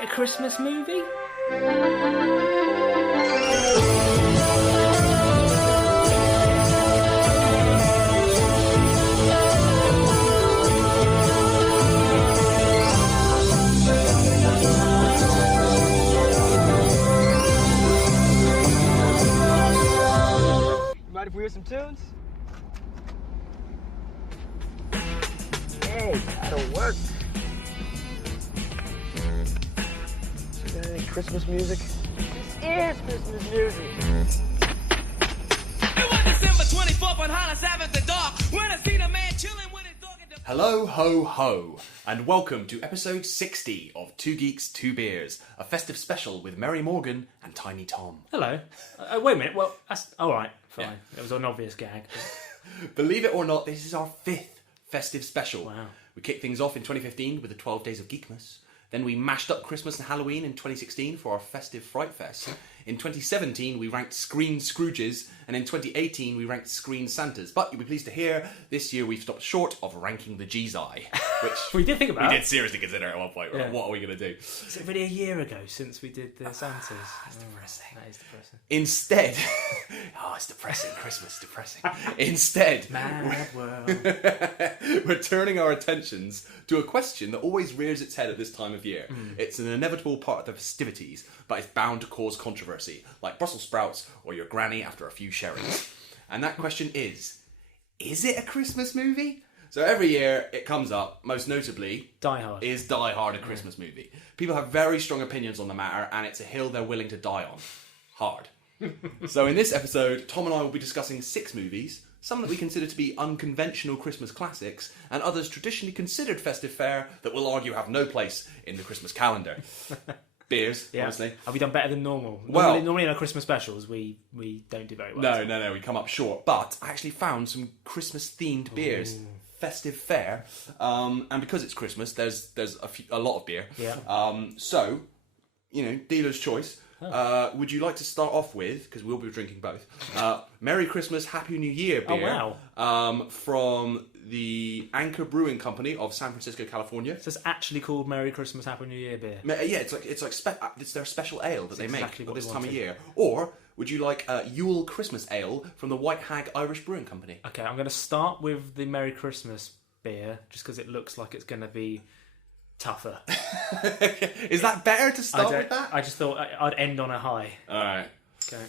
it a Christmas movie? Mind if we hear some tunes? Hey, that'll work. Is there any Christmas music? This is Christmas music. It was December 24th on Hollis Ave at the dark when I seen a man chilling with his dog at the... Hello, ho, ho, and welcome to episode 60 of Two Geeks, Two Beers, a festive special with Mary Morgan and Tiny Tom. Hello. Wait a minute. Well, that's all right. Fine. Yeah. It was an obvious gag. Believe it or not, this is our 5th festive special. Wow. We kicked things off in 2015 with the 12 Days of Geekmas. Then we mashed up Christmas and Halloween in 2016 for our festive Fright Fest. In 2017, we ranked Screen Scrooges, and in 2018, we ranked Screen Santas. But you'll be pleased to hear, this year we've stopped short of ranking the G's-Eye, which We did think about we it. did seriously consider at one point. Yeah. What are we going to do? Is it really a year ago since we did the Santas? That's depressing. That is depressing. Instead, it's depressing. Christmas, depressing. Instead, Mad world. we're turning our attentions to a question that always rears its head at this time of year. It's an inevitable part of the festivities, but it's bound to cause controversy, like Brussels sprouts or your granny after a few sherries. And that question is it a Christmas movie? So every year it comes up, most notably, Die Hard. is Die Hard a Christmas movie? People have very strong opinions on the matter, and it's a hill they're willing to die on. Hard. So in this episode, Tom and I will be discussing 6 movies, some that we consider to be unconventional Christmas classics, and others traditionally considered festive fare that we'll argue have no place in the Christmas calendar. Beers, Yeah. honestly. Have we done better than normal? Well- Normally in our Christmas specials, we don't do very well. No, we come up short. But I actually found some Christmas-themed beers. Festive fare. And because it's Christmas, there's a lot of beer. Yeah. So, dealer's choice. Would you like to start off with, because we'll be drinking both, Merry Christmas, Happy New Year beer. Oh, wow. From the Anchor Brewing Company of San Francisco, California. So it's actually called Merry Christmas, Happy New Year beer. Yeah, it's their special ale that they exactly make what at this we time of wanted. year. Or would you like Yule Christmas Ale from the White Hag Irish Brewing Company? Okay, I'm going to start with the Merry Christmas beer, just because it looks like it's going to be tougher. Is that better to start with that? I just thought I'd end on a high. Alright. Okay.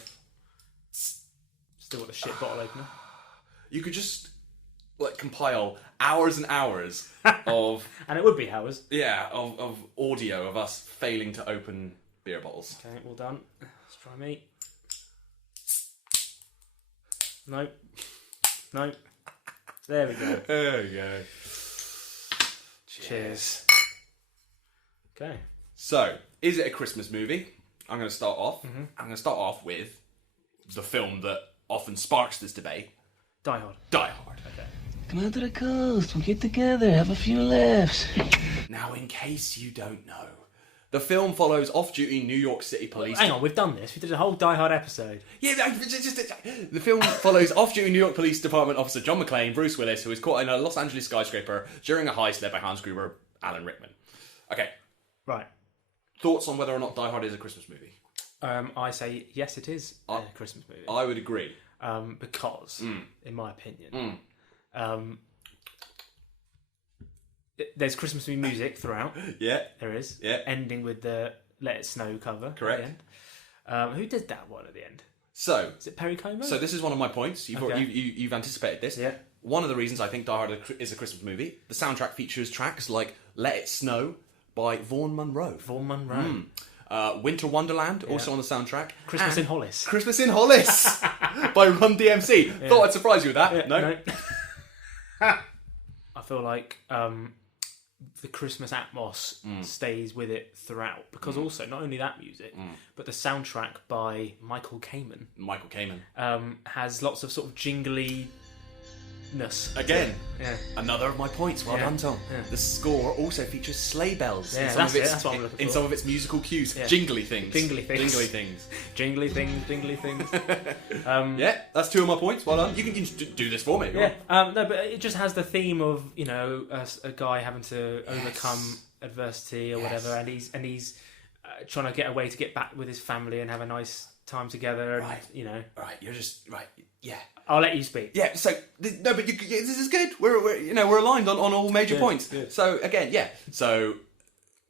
Still got the shit bottle opener. You could just compile hours and hours of And it would be ours. of audio of us failing to open beer bottles. Okay, well done. Let's try me. Nope. There we go. There we go. Cheers. Okay. So, is it a Christmas movie? I'm going to start off. I'm going to start off with the film that often sparks this debate. Die Hard. Die Hard. Okay. Come out to the coast, we'll get together, have a few laughs. Now, in case you don't know, the film follows off-duty New York City police... Hang on, we've done this. We did a whole Die Hard episode. Yeah, the film follows off-duty New York Police Department officer John McClane, Bruce Willis, who is caught in a Los Angeles skyscraper during a heist led by Hans Gruber, Alan Rickman. Okay, Right. thoughts on whether or not Die Hard is a Christmas movie? I say yes, it is a Christmas movie. I would agree. Because, in my opinion, there's Christmas music throughout. Yeah. There is. Yeah. Ending with the Let It Snow cover. Correct. At the end. Who did that one at the end? So Is it Perry Como? this is one of my points. Okay. You've anticipated this. Yeah. One of the reasons I think Die Hard is a Christmas movie, the soundtrack features tracks like Let It Snow by Vaughan Monroe. Vaughan Monroe. Winter Wonderland, also on the soundtrack. Christmas And in Hollis. Christmas in Hollis by Run DMC. Thought I'd surprise you with that. Yeah, No. I feel like the Christmas atmos stays with it throughout, because also not only that music, but the soundtrack by Michael Kamen Michael Kamen. has lots of sort of jingly ness. Again, Yeah. another of my points. Well Yeah. done, Tom. Yeah. The score also features sleigh bells Yeah, in some that's of its, it, that's what I'm looking in for. some of its musical cues. Yeah. Jingly things. Jingly things. Jingly things. Jingly things, jingly things. Yeah, that's two of my points. Well done. You can do this for me. Go Yeah, on. no, but it just has the theme of, you know, a guy having to overcome adversity or whatever, and he's trying to get away to get back with his family and have a nice time together. And, you know, Right, you're just right. Yeah, I'll let you speak. yeah. So no, but this is good. We're aligned on all major points. Good. So again, yeah. So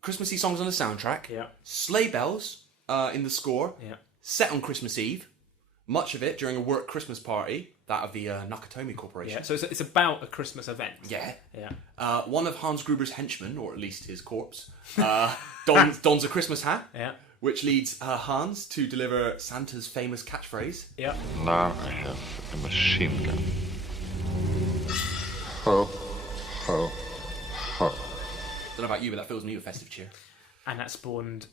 Christmassy songs on the soundtrack. Yeah. Sleigh bells in the score. Yeah. Set on Christmas Eve. Much of it during a work Christmas party, that of the Nakatomi Corporation. Yeah. So it's about a Christmas event. Yeah. Yeah. One of Hans Gruber's henchmen, or at least his corpse, dons a Christmas hat, Yeah. which leads Hans to deliver Santa's famous catchphrase. Yeah. Now I have a machine gun. Ho, ho, ho. Don't know about you, but that fills me with festive cheer. And that spawned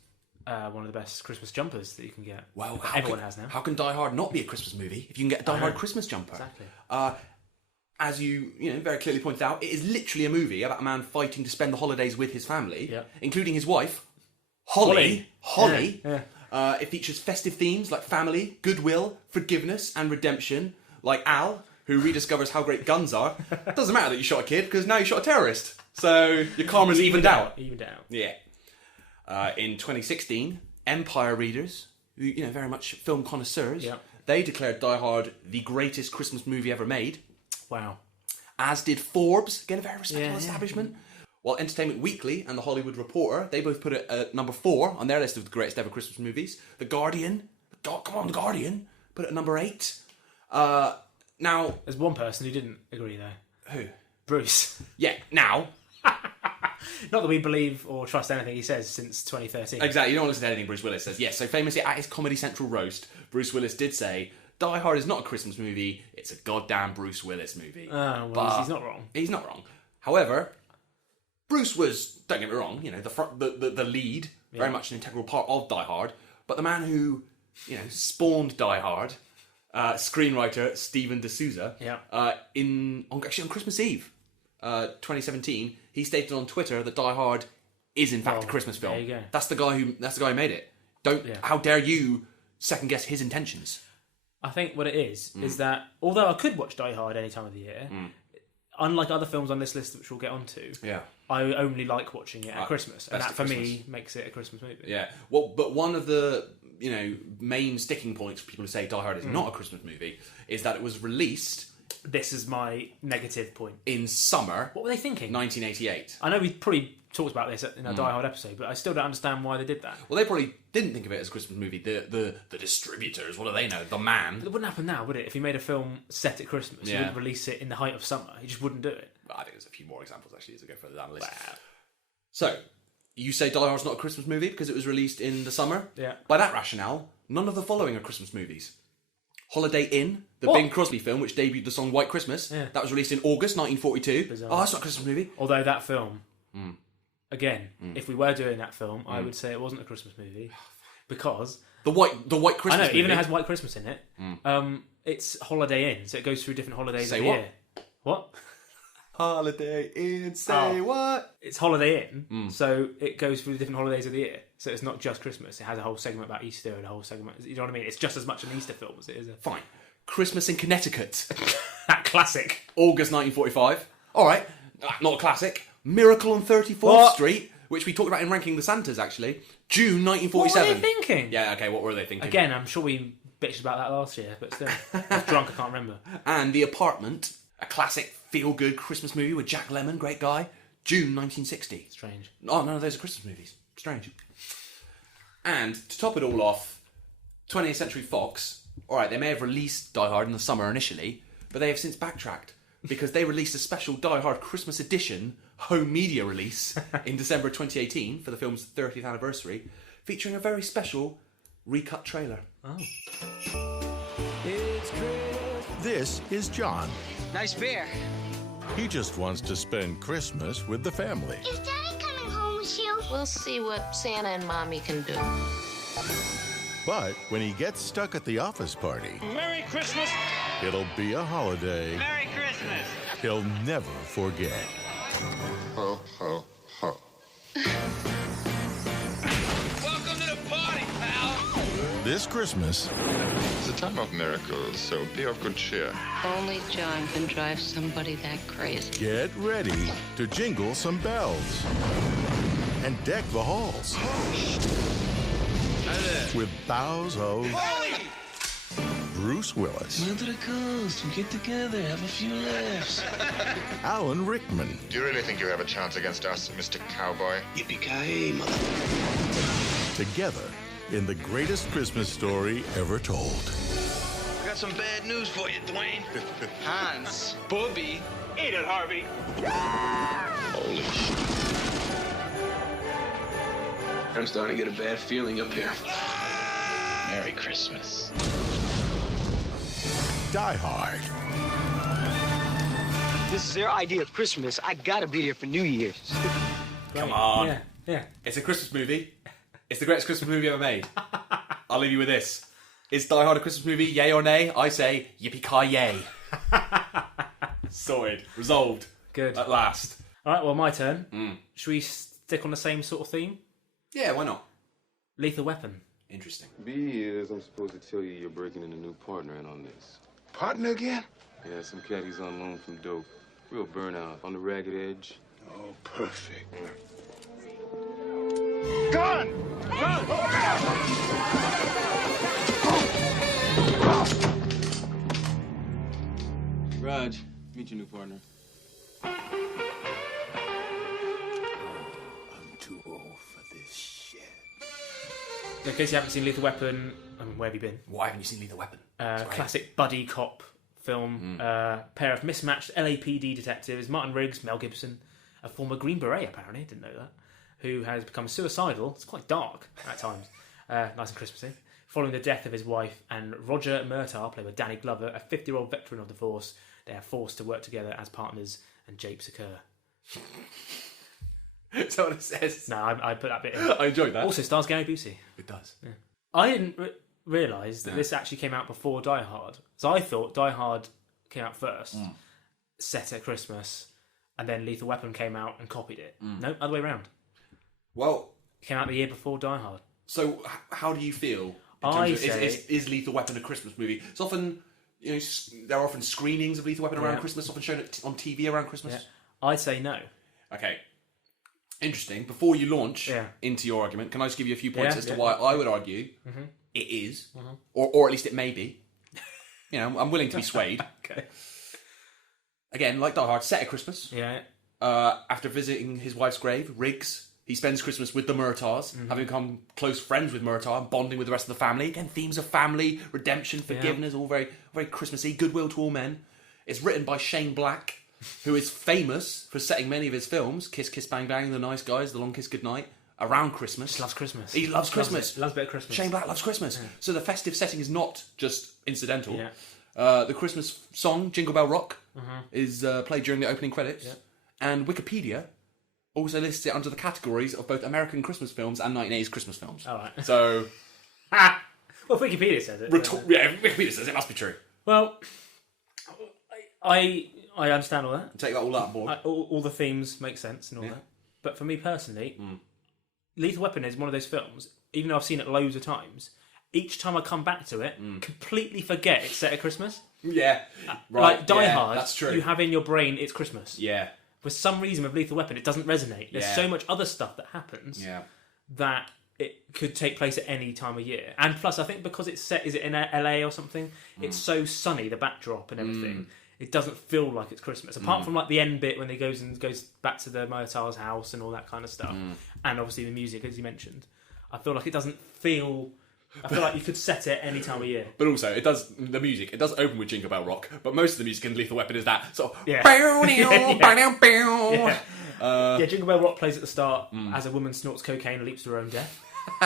one of the best Christmas jumpers that you can get. Well, everyone has now. How can Die Hard not be a Christmas movie if you can get a Die Hard Christmas jumper? Exactly. As you very clearly pointed out, it is literally a movie about a man fighting to spend the holidays with his family, including his wife, Holly. Yeah. It features festive themes like family, goodwill, forgiveness, and redemption. Like Al, who rediscovers how great guns are. It doesn't matter that you shot a kid, because now you shot a terrorist. So your karma's evened out. Evened out. Yeah. In 2016, Empire readers, who very much film connoisseurs, they declared Die Hard the greatest Christmas movie ever made. Wow. As did Forbes, again a very respectable establishment. While Entertainment Weekly and The Hollywood Reporter, they both put it at number 4 on their list of the greatest ever Christmas movies. The Guardian, The Guardian, put it at number 8. Now, There's one person who didn't agree there. who? Bruce. Yeah, now. Not that we believe or trust anything he says since 2013. Exactly, you don't want to listen to anything Bruce Willis says. Yes, so famously at his Comedy Central roast, Bruce Willis did say, Die Hard is not a Christmas movie, it's a goddamn Bruce Willis movie. Well, But he's not wrong. He's not wrong. However, Bruce was, don't get me wrong, the lead, very much an integral part of Die Hard, but the man who, spawned Die Hard, screenwriter Steven D'Souza, on Christmas Eve, 2017, he stated on Twitter that Die Hard is in fact a Christmas film. There you go. That's the guy who made it. How dare you second guess his intentions? I think what it is that although I could watch Die Hard any time of the year, unlike other films on this list which we'll get onto, I only like watching it at Christmas, and that for me makes it a Christmas movie. Yeah. Well, but one of the main sticking points for people who say Die Hard is not a Christmas movie is that it was released. This is my negative point. In summer. What were they thinking? 1988. I know we probably talked about this in our Die Hard episode, but I still don't understand why they did that. Well, they probably didn't think of it as a Christmas movie. The distributors, what do they know? The man. But it wouldn't happen now, would it? If he made a film set at Christmas, he wouldn't release it in the height of summer. He just wouldn't do it. I think there's a few more examples actually as I go further down the list. Wow. So, you say Die Hard's not a Christmas movie because it was released in the summer? Yeah. By that rationale, none of the following are Christmas movies. Holiday Inn, the Bing Crosby film, which debuted the song White Christmas. Yeah. That was released in August 1942. Bizarre. Oh, that's not a Christmas movie. Although that film, again, if we were doing that film, I would say it wasn't a Christmas movie because the white Christmas. I know, movie, even though it has White Christmas in it. It's Holiday Inn, so it goes through different holidays of the year. What? Holiday Inn, say what? It's Holiday Inn, so it goes through the different holidays of the year. So it's not just Christmas. It has a whole segment about Easter and a whole segment. You know what I mean? It's just as much an Easter film as it is a... Fine. Christmas in Connecticut. That classic. August 1945. All right. Not a classic. Miracle on 34th Street, which we talked about in Ranking the Santas, actually. June 1947. What were they thinking? Yeah, okay, what were they thinking? Again, I'm sure we bitched about that last year, but still. I was drunk, I can't remember. And The Apartment, a classic feel-good Christmas movie with Jack Lemmon, great guy. June 1960. Strange. Oh, none of those are Christmas movies. Strange. And to top it all off, 20th Century Fox, alright, they may have released Die Hard in the summer initially, but they have since backtracked because they released a special Die Hard Christmas edition home media release in December 2018 for the film's 30th anniversary, featuring a very special recut trailer. Oh. This is John. Nice beer. He just wants to spend Christmas with the family. Is Daddy coming home with you? We'll see what Santa and Mommy can do. But when he gets stuck at the office party, Merry Christmas. it'll be a holiday Merry Christmas. he'll never forget. Ho, ho, ho. Welcome to the party, pal. This Christmas, It's a time of miracles, so be of good cheer. Only John can drive somebody that crazy. get ready to jingle some bells and deck the halls. with bows of Bruce Willis, Run to the coast, we get together, have a few laughs. Alan Rickman, Do you really think you have a chance against us, Mr. Cowboy? Yippee-ki-yay, mother... together in the greatest Christmas story ever told. I got some bad news for you, Dwayne. Hans, Bobby. Eat it, Harvey. Holy shit. I'm starting to get a bad feeling up here. Merry Christmas. Die Hard, This is their idea of Christmas. I gotta be there for New Year's. Come on. Yeah. It's a Christmas movie. It's the greatest Christmas movie ever made. I'll leave you with this. Is Die Hard a Christmas movie, yay or nay? I say yippee-ki-yay. Sorted. Resolved. Good. At last. All right, well, my turn. Should we stick on the same sort of theme? Yeah, why not? Lethal Weapon. Interesting. B is I'm supposed to tell you you're breaking in a new partner in on this. Partner again? Yeah, some cat he's on loan from dope. Real burnout, on the ragged edge. Oh, perfect. Gun! Raj, meet your new partner. I'm too old for this shit. In case you haven't seen Lethal Weapon, where have you been? Why haven't you seen Lethal Weapon? Classic buddy cop film. Pair of mismatched LAPD detectives, Martin Riggs, Mel Gibson, a former Green Beret, apparently, didn't know that, who has become suicidal. It's quite dark at times. Nice and Christmassy. Following the death of his wife, and Roger Murtaugh, played by Danny Glover, a 50-year-old veteran of the force, they are forced to work together as partners, and japes occur. Is that what it says? No, I put that bit in. I enjoyed that. Also stars Gary Busey. It does. Yeah. I didn't realise that this actually came out before Die Hard. So I thought Die Hard came out first, set at Christmas, and then Lethal Weapon came out and copied it. No, other way around. Well, It came out the year before Die Hard. so how do you feel? Is Lethal Weapon a Christmas movie? It's often, there are often screenings of Lethal Weapon around Christmas, often shown on TV around Christmas. Yeah. I'd say no. Okay. Interesting. Before you launch into your argument, can I just give you a few points as to why I would argue it is, or at least it may be. I'm willing to be swayed. Okay. Again, like Die Hard, set at Christmas. Yeah. After visiting his wife's grave, Riggs, he spends Christmas with the Murtaughs, having become close friends with Murtaugh and bonding with the rest of the family. Again, themes of family, redemption, forgiveness, all very, very Christmassy. Goodwill to all men. It's written by Shane Black, who is famous for setting many of his films, Kiss Kiss Bang Bang, The Nice Guys, The Long Kiss Goodnight, around Christmas. He loves Christmas. He loves Christmas. Loves a bit of Christmas. Shane Black loves Christmas. Yeah. So the festive setting is not just incidental. Yeah. The Christmas song, Jingle Bell Rock, is played during the opening credits. Yeah. And Wikipedia also lists it under the categories of both American Christmas films and 1980s Christmas films. All right. So... well, Wikipedia says it. Wikipedia says it must be true. Well, I understand all that. Take that all on board. All the themes make sense and all that. But for me personally, Lethal Weapon is one of those films, even though I've seen it loads of times, each time I come back to it, completely forget it's set at Christmas. Yeah, right. Like Die Hard, that's true. You have in your brain it's Christmas. Yeah. For some reason with Lethal Weapon, it doesn't resonate. There's so much other stuff that happens that it could take place at any time of year. And plus, I think because it's set, is it in LA or something? It's so sunny, the backdrop and everything. It doesn't feel like it's Christmas. Apart from like the end bit when he goes back to the Murtaugh's house and all that kind of stuff. And obviously the music, as you mentioned. I feel like it doesn't feel... I feel like you could set it any time of year. But also, it does open with Jingle Bell Rock, but most of the music in Lethal Weapon is that sort of... Yeah. Jingle Bell Rock plays at the start as a woman snorts cocaine and leaps to her own death.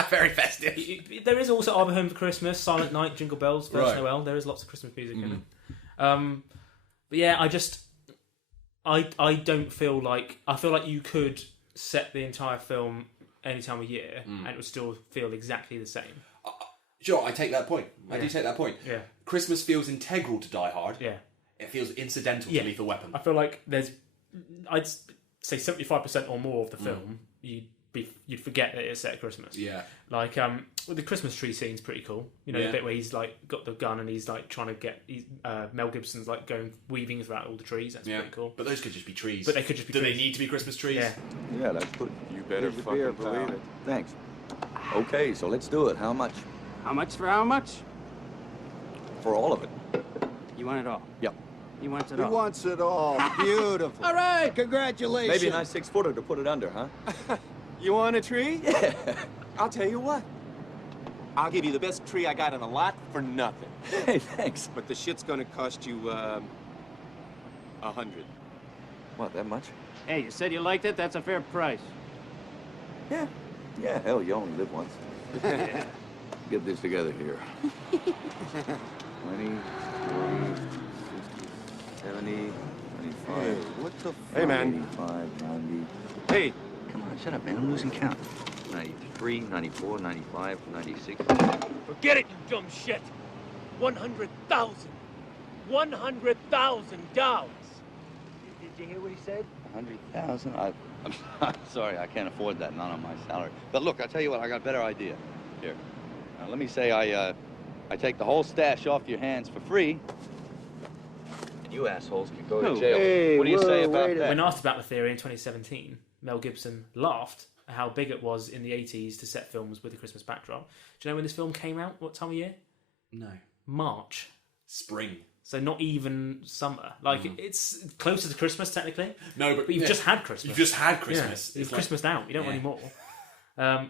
Very festive. There is also Arbor Home for Christmas, Silent Night, Jingle Bells, First Noel. There is lots of Christmas music in it. But yeah, I don't feel like... I feel like you could set the entire film any time of year and it would still feel exactly the same. Sure, I take that point. I do take that point. Yeah. Christmas feels integral to Die Hard. Yeah. It feels incidental to Lethal Weapon. I feel like I'd say 75% or more of the film, you'd forget that it's set at Christmas. Yeah. Like, the Christmas tree scene's pretty cool. The bit where he's like got the gun and he's like trying to get Mel Gibson's like weaving throughout all the trees. That's pretty cool. But those could just be trees. But they could just be trees. Do they need to be Christmas trees? Yeah, that's good. You better fucking believe it. Thanks. Okay, so let's do it. How much? How much for how much? For all of it. You want it all? Yep. He wants it He all. wants it all. Beautiful. All right, congratulations. Maybe a nice 6-footer to put it under, huh? You want a tree? Yeah. I'll tell you what. I'll give you the best tree I got in a lot for nothing. Hey, thanks. But the shit's gonna cost you, 100. What, that much? Hey, you said you liked it? That's a fair price. Yeah. Yeah, hell, you only live once. Get this together here. 20, 40, 60, 70, 25. Hey, what the fuck? Hey, man. 85, 90. Hey. Come on, shut up, man. I'm losing count. 93, 94, 95, 96. Forget it, you dumb shit. 100,000. $100,000. Did you hear what he said? 100,000? I'm sorry, I can't afford that, not on my salary. But look, I'll tell you what, I got a better idea. Here, now, let me say I take the whole stash off your hands for free. And you assholes can go to jail. Hey, what do you say about that? When asked about the theory in 2017, Mel Gibson laughed at how big it was in the 80s to set films with a Christmas backdrop. Do you know when this film came out? What time of year? No. March. Spring. So not even summer. Like, it's closer to Christmas, technically. No, but you've just had Christmas. You've just had Christmas. Yeah, it's Christmas now. You don't want any more.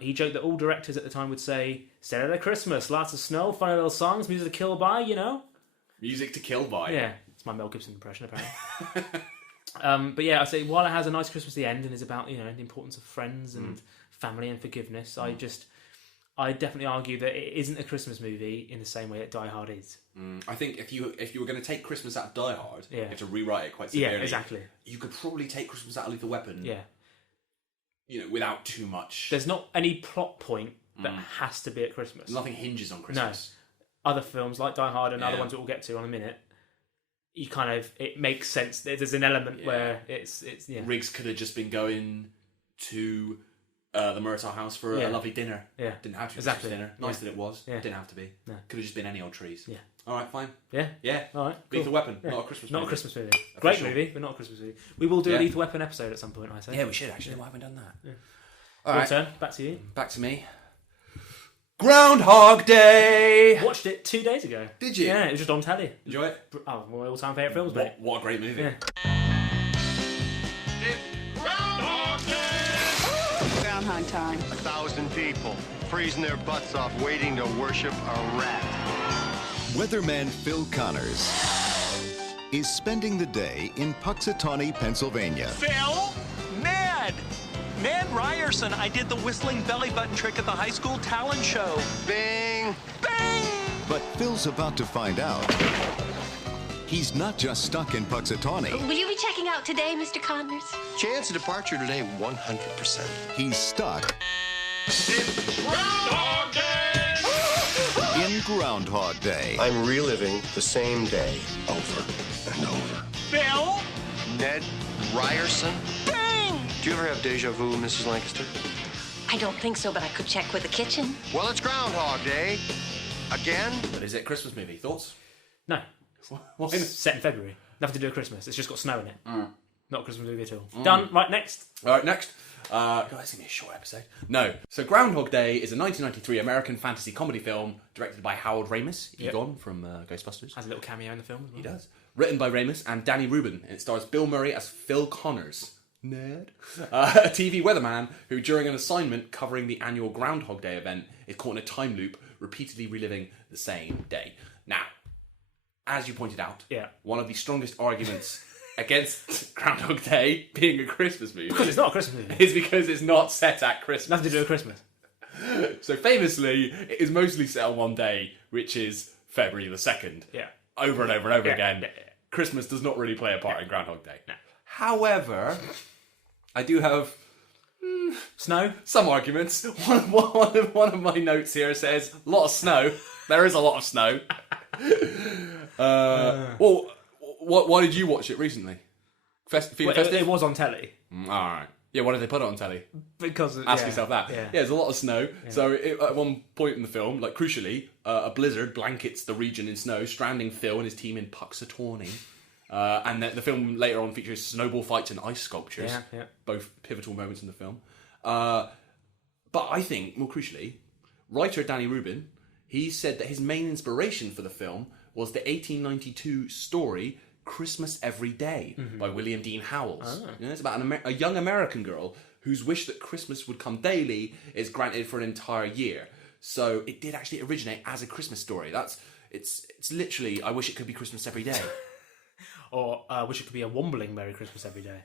He joked that all directors at the time would say, Saturday Christmas, lots of snow, funny little songs, music to kill by, you know? Music to kill by. Yeah. It's my Mel Gibson impression, apparently. But yeah, I say, while it has a nice Christmas at the end and is about, you know, the importance of friends and family and forgiveness, I definitely argue that it isn't a Christmas movie in the same way that Die Hard is. I think if you were going to take Christmas out of Die Hard, you have to rewrite it quite severely. Yeah, exactly. You could probably take Christmas out of Lethal Weapon. Yeah. You know, without too much. There's not any plot point that has to be at Christmas. Nothing hinges on Christmas. No. Other films like Die Hard and other ones that we'll get to in a minute, you kind of, it makes sense. There's an element where it's Riggs could have just been going to the Murtaugh house for a lovely dinner. Yeah. Didn't have to be Exactly. dinner. Nice that it was. Yeah. Didn't have to be. No. Could have just been any old trees. Yeah. All right, fine. Yeah. Yeah. All right. Lethal cool. Weapon, Yeah. not a Christmas Not movie. a Christmas movie. Great movie, but not a Christmas movie. We will do a Lethal Weapon episode at some point, I say. Yeah, we should actually. Why haven't we done that? Yeah. All Your right. turn. Back to you. Back to me. Groundhog Day! Watched it 2 days ago. Did you? Yeah, it was just on telly. Enjoy it? Oh, one of my all-time favourite films, mate. What a great movie. Yeah. Groundhog time. 1,000 people freezing their butts off waiting to worship a rat. Weatherman Phil Connors is spending the day in Puxatawney, Pennsylvania. Phil? Ned! Ned Ryerson. I did the whistling belly button trick at the high school talent show. Bing! Bing! But Phil's about to find out he's not just stuck in Puxatawney. Will you be checking out today, Mr. Connors? Chance of departure today, 100%. He's stuck Groundhog Day! in Groundhog Day. I'm reliving the same day over and over. Phil? Ned Ryerson? Bing! Do you ever have deja vu, Mrs. Lancaster? I don't think so, but I could check with the kitchen. Well, it's Groundhog Day. Again? But is it a Christmas movie? Thoughts? No. Why It's set in February. Nothing to do with Christmas. It's just got snow in it. Not a Christmas movie at all. Done. Right, next. All right, next. God, that's going to be a short episode. No. So Groundhog Day is a 1993 American fantasy comedy film directed by Harold Ramis, Egon from Ghostbusters. Has a little cameo in the film as well. He does. Written by Ramis and Danny Rubin. And it stars Bill Murray as Phil Connors. Nerd. A TV weatherman who, during an assignment covering the annual Groundhog Day event, is caught in a time loop, repeatedly reliving the same day. Now, as you pointed out, one of the strongest arguments against Groundhog Day being a Christmas movie... Because it's not a Christmas movie. ...is because it's not set at Christmas. Nothing to do with Christmas. So famously, it is mostly set on one day, which is February the 2nd. Yeah. Over and over and over again. Yeah. Christmas does not really play a part in Groundhog Day. No. However, I do have... Snow? Some arguments. One of my notes here says, a lot of snow. There is a lot of snow. Well, why did you watch it recently? It was on telly. Alright. Yeah, why did they put it on telly? Because... Ask yourself that. Yeah. There's a lot of snow. Yeah. So at one point in the film, like crucially, a blizzard blankets the region in snow, stranding Phil and his team in Puxatawney. And the film later on features snowball fights and ice sculptures. Yeah. Both pivotal moments in the film. But I think, more crucially, writer Danny Rubin he said that his main inspiration for the film was the 1892 story Christmas Every Day by William Dean Howells. Oh. You know, it's about a young American girl whose wish that Christmas would come daily is granted for an entire year. So it did actually originate as a Christmas story. It's literally, I wish it could be Christmas every day. Or I wish it could be a wombling Merry Christmas every day.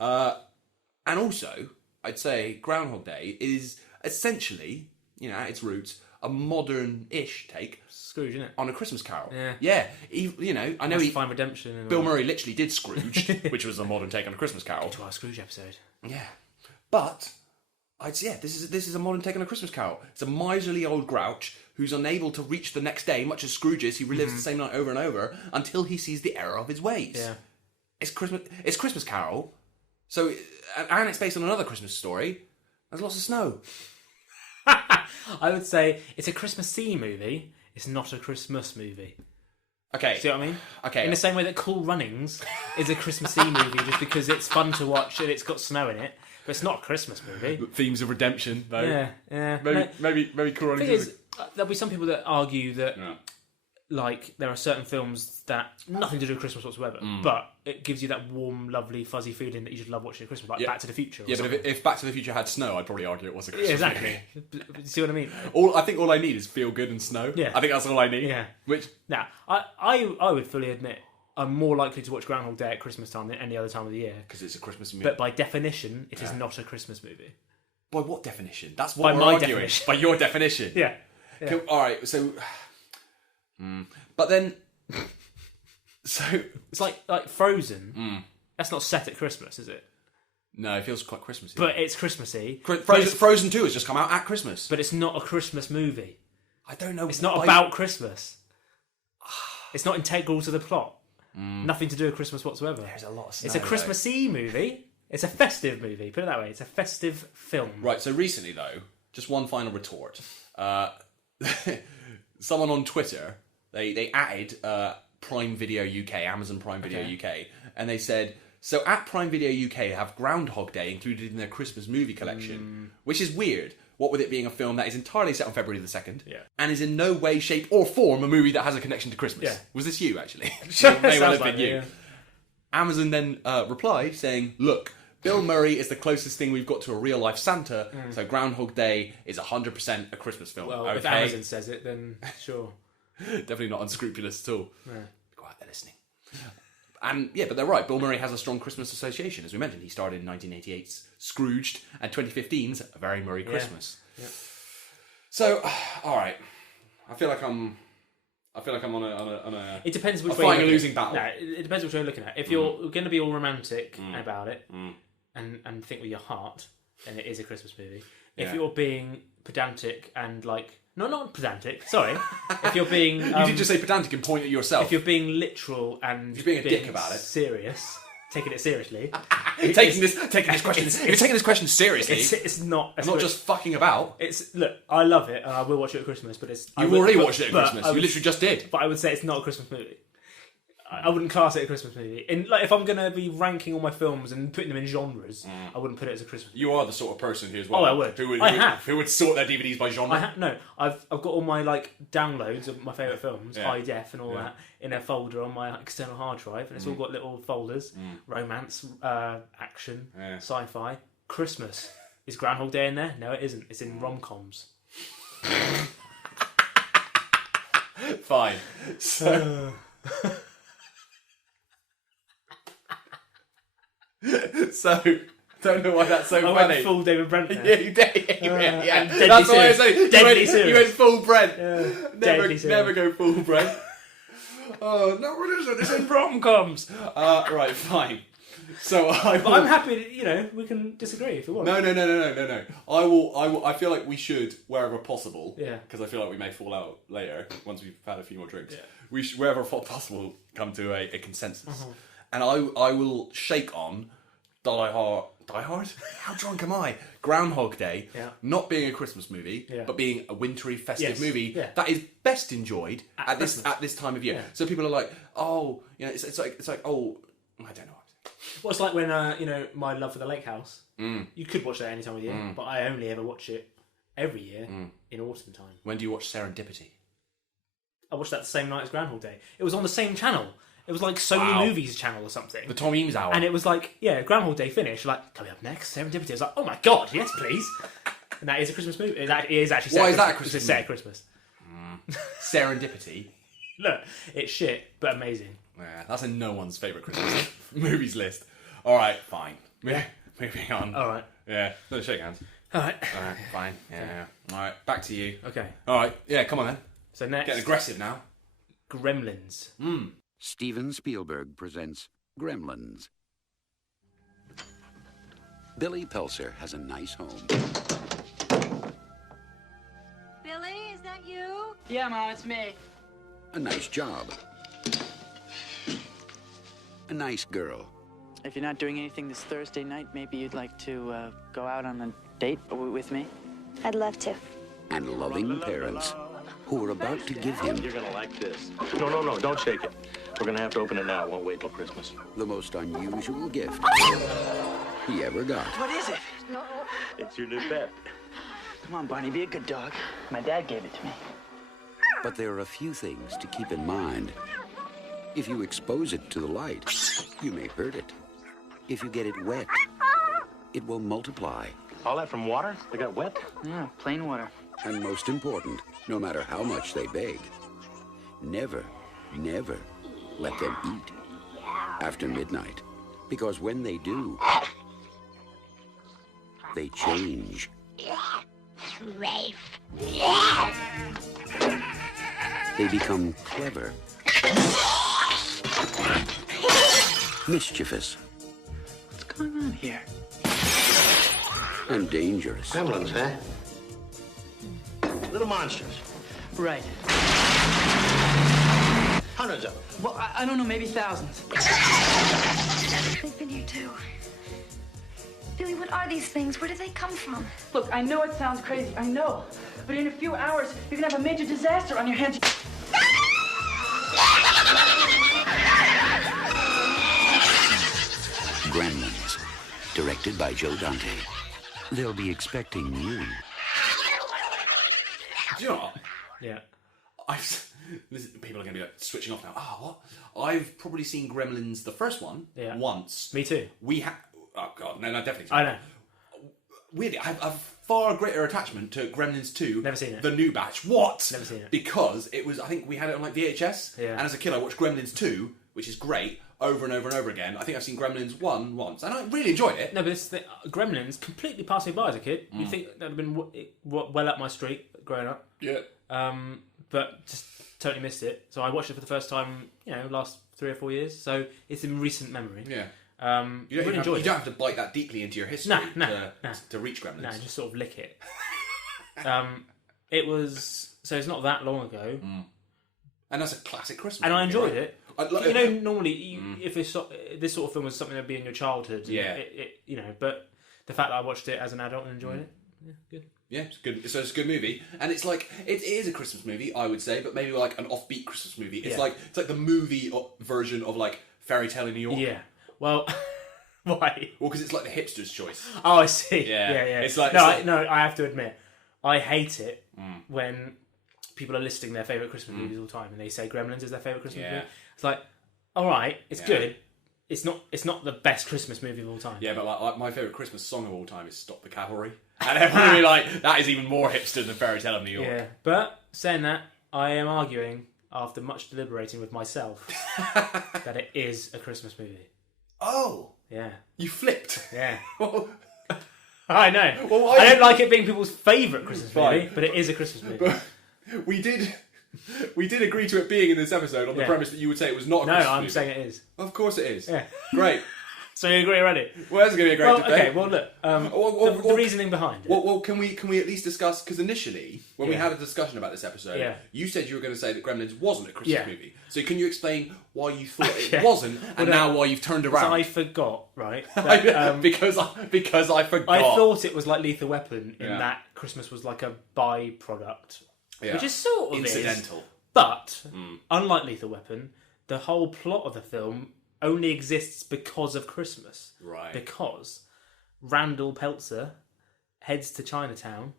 And also, I'd say Groundhog Day is essentially, you know, at its roots, a modern-ish take Scrooge, isn't it? On A Christmas Carol. Yeah. You know, I know That's Fine Redemption. And Bill Murray literally did Scrooge, which was a modern take on A Christmas Carol. To our Scrooge episode. Yeah. But I'd say, this is a modern take on A Christmas Carol. It's a miserly old grouch who's unable to reach the next day, much as Scrooge is. He relives the same night over and over until he sees the error of his ways. Yeah. It's Christmas Carol. So, and it's based on another Christmas story. There's lots of snow. I would say it's a Christmassy movie. It's not a Christmas movie. Okay. See what I mean? Okay. In the same way that Cool Runnings is a Christmassy movie just because it's fun to watch and it's got snow in it, but it's not a Christmas movie. Themes of redemption, though. Yeah. Maybe Cool Runnings The thing is, there'll be some people that argue that, like, there are certain films that nothing to do with Christmas whatsoever, but it gives you that warm, lovely, fuzzy feeling that you just love watching at Christmas, like Back to the Future. Yeah, but if Back to the Future had snow, I'd probably argue it was a Christmas exactly. movie. See what I mean? I think all I need is feel good and snow. Yeah. I think that's all I need. Yeah. Which now, I would fully admit I'm more likely to watch Groundhog Day at Christmas time than any other time of the year because it's a Christmas movie. But by definition, it is not a Christmas movie. By what definition? That's what by we're my arguing. Definition. By your definition. Yeah. Cool. All right. So, but then, so it's like Frozen. That's not set at Christmas, is it? No, it feels quite Christmassy. But it's Christmassy. Frozen 2 has just come out at Christmas. But it's not a Christmas movie. I don't know. It's not about Christmas. It's not integral to the plot. Nothing to do with Christmas whatsoever. There's a lot of snow. It's a Christmassy movie. It's a festive movie. Put it that way. It's a festive film. Right. So recently, though, just one final retort. Someone on Twitter, they added Prime Video UK, Amazon Prime Video UK, and they said, so at Prime Video UK have Groundhog Day included in their Christmas movie collection, which is weird. What with it being a film that is entirely set on February the 2nd, and is in no way, shape, or form a movie that has a connection to Christmas. Yeah. Was this you, actually? It may well have been you. Yeah. Amazon then replied saying, look, Bill Murray is the closest thing we've got to a real-life Santa, so Groundhog Day is 100% a Christmas film. Well, okay? if Amazon says it, then sure. Definitely not unscrupulous at all. Yeah. Go out there listening. And yeah, but they're right. Bill Murray has a strong Christmas association. As we mentioned, he starred in 1988's Scrooged and 2015's A Very Merry Christmas. Yeah. So, all right. I feel like I'm on a. It depends which a way fighting you're a losing looking. battle. No, it depends which way you're looking at. If you're going to be all romantic about it and think with your heart, then it is a Christmas movie. If you're being pedantic and like not pedantic, sorry. If you're being you did just say pedantic and point at yourself. If you're being literal and you're being a dick about it, serious, taking it seriously, taking this question. If you're taking this question seriously, it's not. It's not just fucking about. Look, I love it and I will watch it at Christmas, but it's you've already watched it at Christmas. You literally just did. But I would say it's not a Christmas movie. I wouldn't class it a Christmas movie. If I'm going to be ranking all my films and putting them in genres, I wouldn't put it as a Christmas movie. You are the sort of person who I would. Who would sort their DVDs by genre. No, I've got all my downloads of my favourite films, high def and all that, in a folder on my external hard drive, and it's all got little folders: romance, action, sci-fi. Christmas. Is Groundhog Day in there? No, it isn't. It's in rom-coms. Fine. So. So, don't know why that's so funny. I went full David Brent there. Yeah, you did. Yeah. That's what I was saying. Deadly serious. You went full Brent. Yeah. Never go full Brent. Oh, no, it isn't. It's in rom-coms. Right, fine. So I'm happy that, we can disagree if you want. No. I feel like we should, wherever possible, because I feel like we may fall out later once we've had a few more drinks. Yeah. We should, wherever possible, come to a consensus. And I will shake on Die Hard? How drunk am I? Groundhog Day, not being a Christmas movie, but being a wintry, festive movie that is best enjoyed at this time of year. So people are like, oh, it's like, oh, I don't know. Well, it's like when My Love for the Lake House. You could watch that any time of year, but I only ever watch it every year in autumn time. When do you watch Serendipity? I watched that the same night as Groundhog Day. It was on the same channel. It was like Sony Movies channel or something. The Tom Eames hour. And it was like, Groundhog Day finished. Like, coming up next, Serendipity. I was like, oh my god, yes, please. And that is a Christmas movie. It is actually set. Why is that a Christmas movie? It's set at Christmas. Serendipity. Look, it's shit, but amazing. Yeah, that's in no one's favourite Christmas movies list. All right, fine. Yeah, moving on. All right. Yeah, let's shake hands. All right. All right, fine. Yeah. All right, back to you. Okay. All right. Yeah, come on then. So next, getting aggressive now. Gremlins. Steven Spielberg presents Gremlins. Billy Pelser has a nice home. Billy, is that you? Yeah, Mom, it's me. A nice job. A nice girl. If you're not doing anything this Thursday night, maybe you'd like to go out on a date with me? I'd love to. And loving parents who are about to give him You're gonna like this. No, don't shake it. We're gonna have to open it now. It won't wait till Christmas. the most unusual gift he ever got. What is it? It's your new pet. Come on, Barney, be a good dog. My dad gave it to me. But there are a few things to keep in mind. If you expose it to the light, you may hurt it. If you get it wet, it will multiply. All that from water? They got wet? Yeah, plain water. And most important, no matter how much they beg, never let them eat after midnight. Because when they do, they change. They become clever, mischievous. What's going on here? And dangerous. Gremlins, huh? Little monsters. Right. Hundreds of them. Well, I don't know, maybe thousands. They've been here too. Billy, what are these things? Where did they come from? Look, I know it sounds crazy, I know. But in a few hours, you're gonna have a major disaster on your hands. Gremlins, directed by Joe Dante. They'll be expecting you. Do you know what? Yeah. People are going to be like switching off now. What? I've probably seen Gremlins, the first one, once. Me too. Oh god, no, definitely. I know. Weirdly, I have a far greater attachment to Gremlins 2. Never seen it. The new batch. What? Never seen it. Because it was, I think we had it on like VHS. Yeah. And as a kid, I watched Gremlins 2, which is great, over and over and over again. I think I've seen Gremlins 1 once, and I really enjoyed it. No, but this Gremlins completely passed me by as a kid. You'd think that would have been well up my street growing up. Yeah. But just totally missed it. So I watched it for the first time, last 3 or 4 years. So it's in recent memory. Yeah. You don't have to bite that deeply into your history to reach Gremlins. No, just sort of lick it. It was... So it's not that long ago. And that's a classic Christmas and movie, I enjoyed right? it. Normally, if this sort of film was something that would be in your childhood, but the fact that I watched it as an adult and enjoyed it, good. Yeah, it's good. So it's a good movie, and it's like it is a Christmas movie, I would say, but maybe like an offbeat Christmas movie. It's like the movie version of like Fairy Tale in New York. Yeah. Well, why? Well, because it's like the hipster's choice. Oh, I see. Yeah. It's like I have to admit, I hate it when people are listing their favourite Christmas movies all the time, and they say Gremlins is their favourite Christmas movie. It's like, all right, it's good. It's not the best Christmas movie of all time. Yeah, but like my favourite Christmas song of all time is "Stop the Cavalry," and everyone will be like, that is even more hipster than Fairy Tale of New York. Yeah, but saying that, I am arguing after much deliberating with myself that it is a Christmas movie. Oh, yeah, you flipped. Yeah. I know. Well, I don't like it being people's favourite Christmas movie, but it is a Christmas movie. But we did agree to it being in this episode on the premise that you would say it was not a Christmas movie. No, I'm saying it is. Of course it is. Yeah. Great. So you agree already? Well, that's going to be a great debate. Okay, well, look, the reasoning behind it. Well, can we at least discuss, because initially, when we had a discussion about this episode, you said you were going to say that Gremlins wasn't a Christmas movie. So can you explain why you thought it wasn't, and now why you've turned around? I forgot, right? That, because I forgot. I thought it was like Lethal Weapon in that Christmas was like a byproduct, which is sort of incidental. But, unlike Lethal Weapon, the whole plot of the film only exists because of Christmas. Right. Because Randall Peltzer heads to Chinatown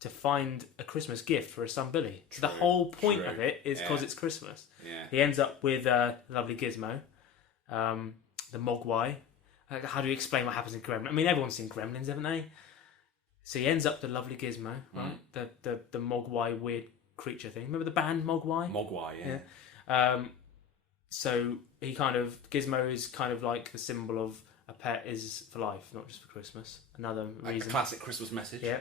to find a Christmas gift for his son Billy. The whole point of it is because it's Christmas. Yeah. He ends up with lovely Gizmo, the Mogwai. How do you explain what happens in Gremlins? I mean, everyone's seen Gremlins, haven't they? So he ends up the lovely Gizmo, right? The Mogwai weird creature thing. Remember the band Mogwai? Mogwai, yeah. So he Gizmo is kind of like the symbol of a pet is for life, not just for Christmas. Another reason. A classic Christmas message. Yeah.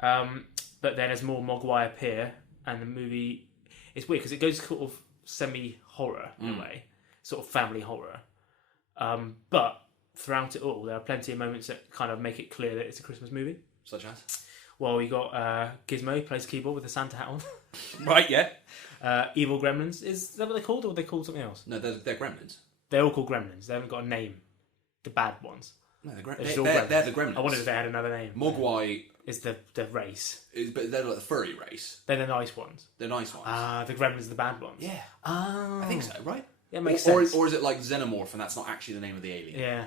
But then as more Mogwai appear, and the movie, it's weird because it goes sort of semi-horror in a way, sort of family horror. But throughout it all, there are plenty of moments that kind of make it clear that it's a Christmas movie. Such as? Well, we got Gizmo, who plays keyboard with a Santa hat on. Right, yeah. Evil Gremlins. Is that what they're called, or are they called something else? No, they're Gremlins. They're all called Gremlins. They haven't got a name. The bad ones. No, they're Gremlins. They're the Gremlins. I wondered if they had another name. Mogwai is the race. But they're like the furry race. They're the nice ones. They're nice ones. The Gremlins are the bad ones. Yeah. Oh. I think so, right? Yeah, it makes sense. Or is it like Xenomorph and that's not actually the name of the alien? Yeah.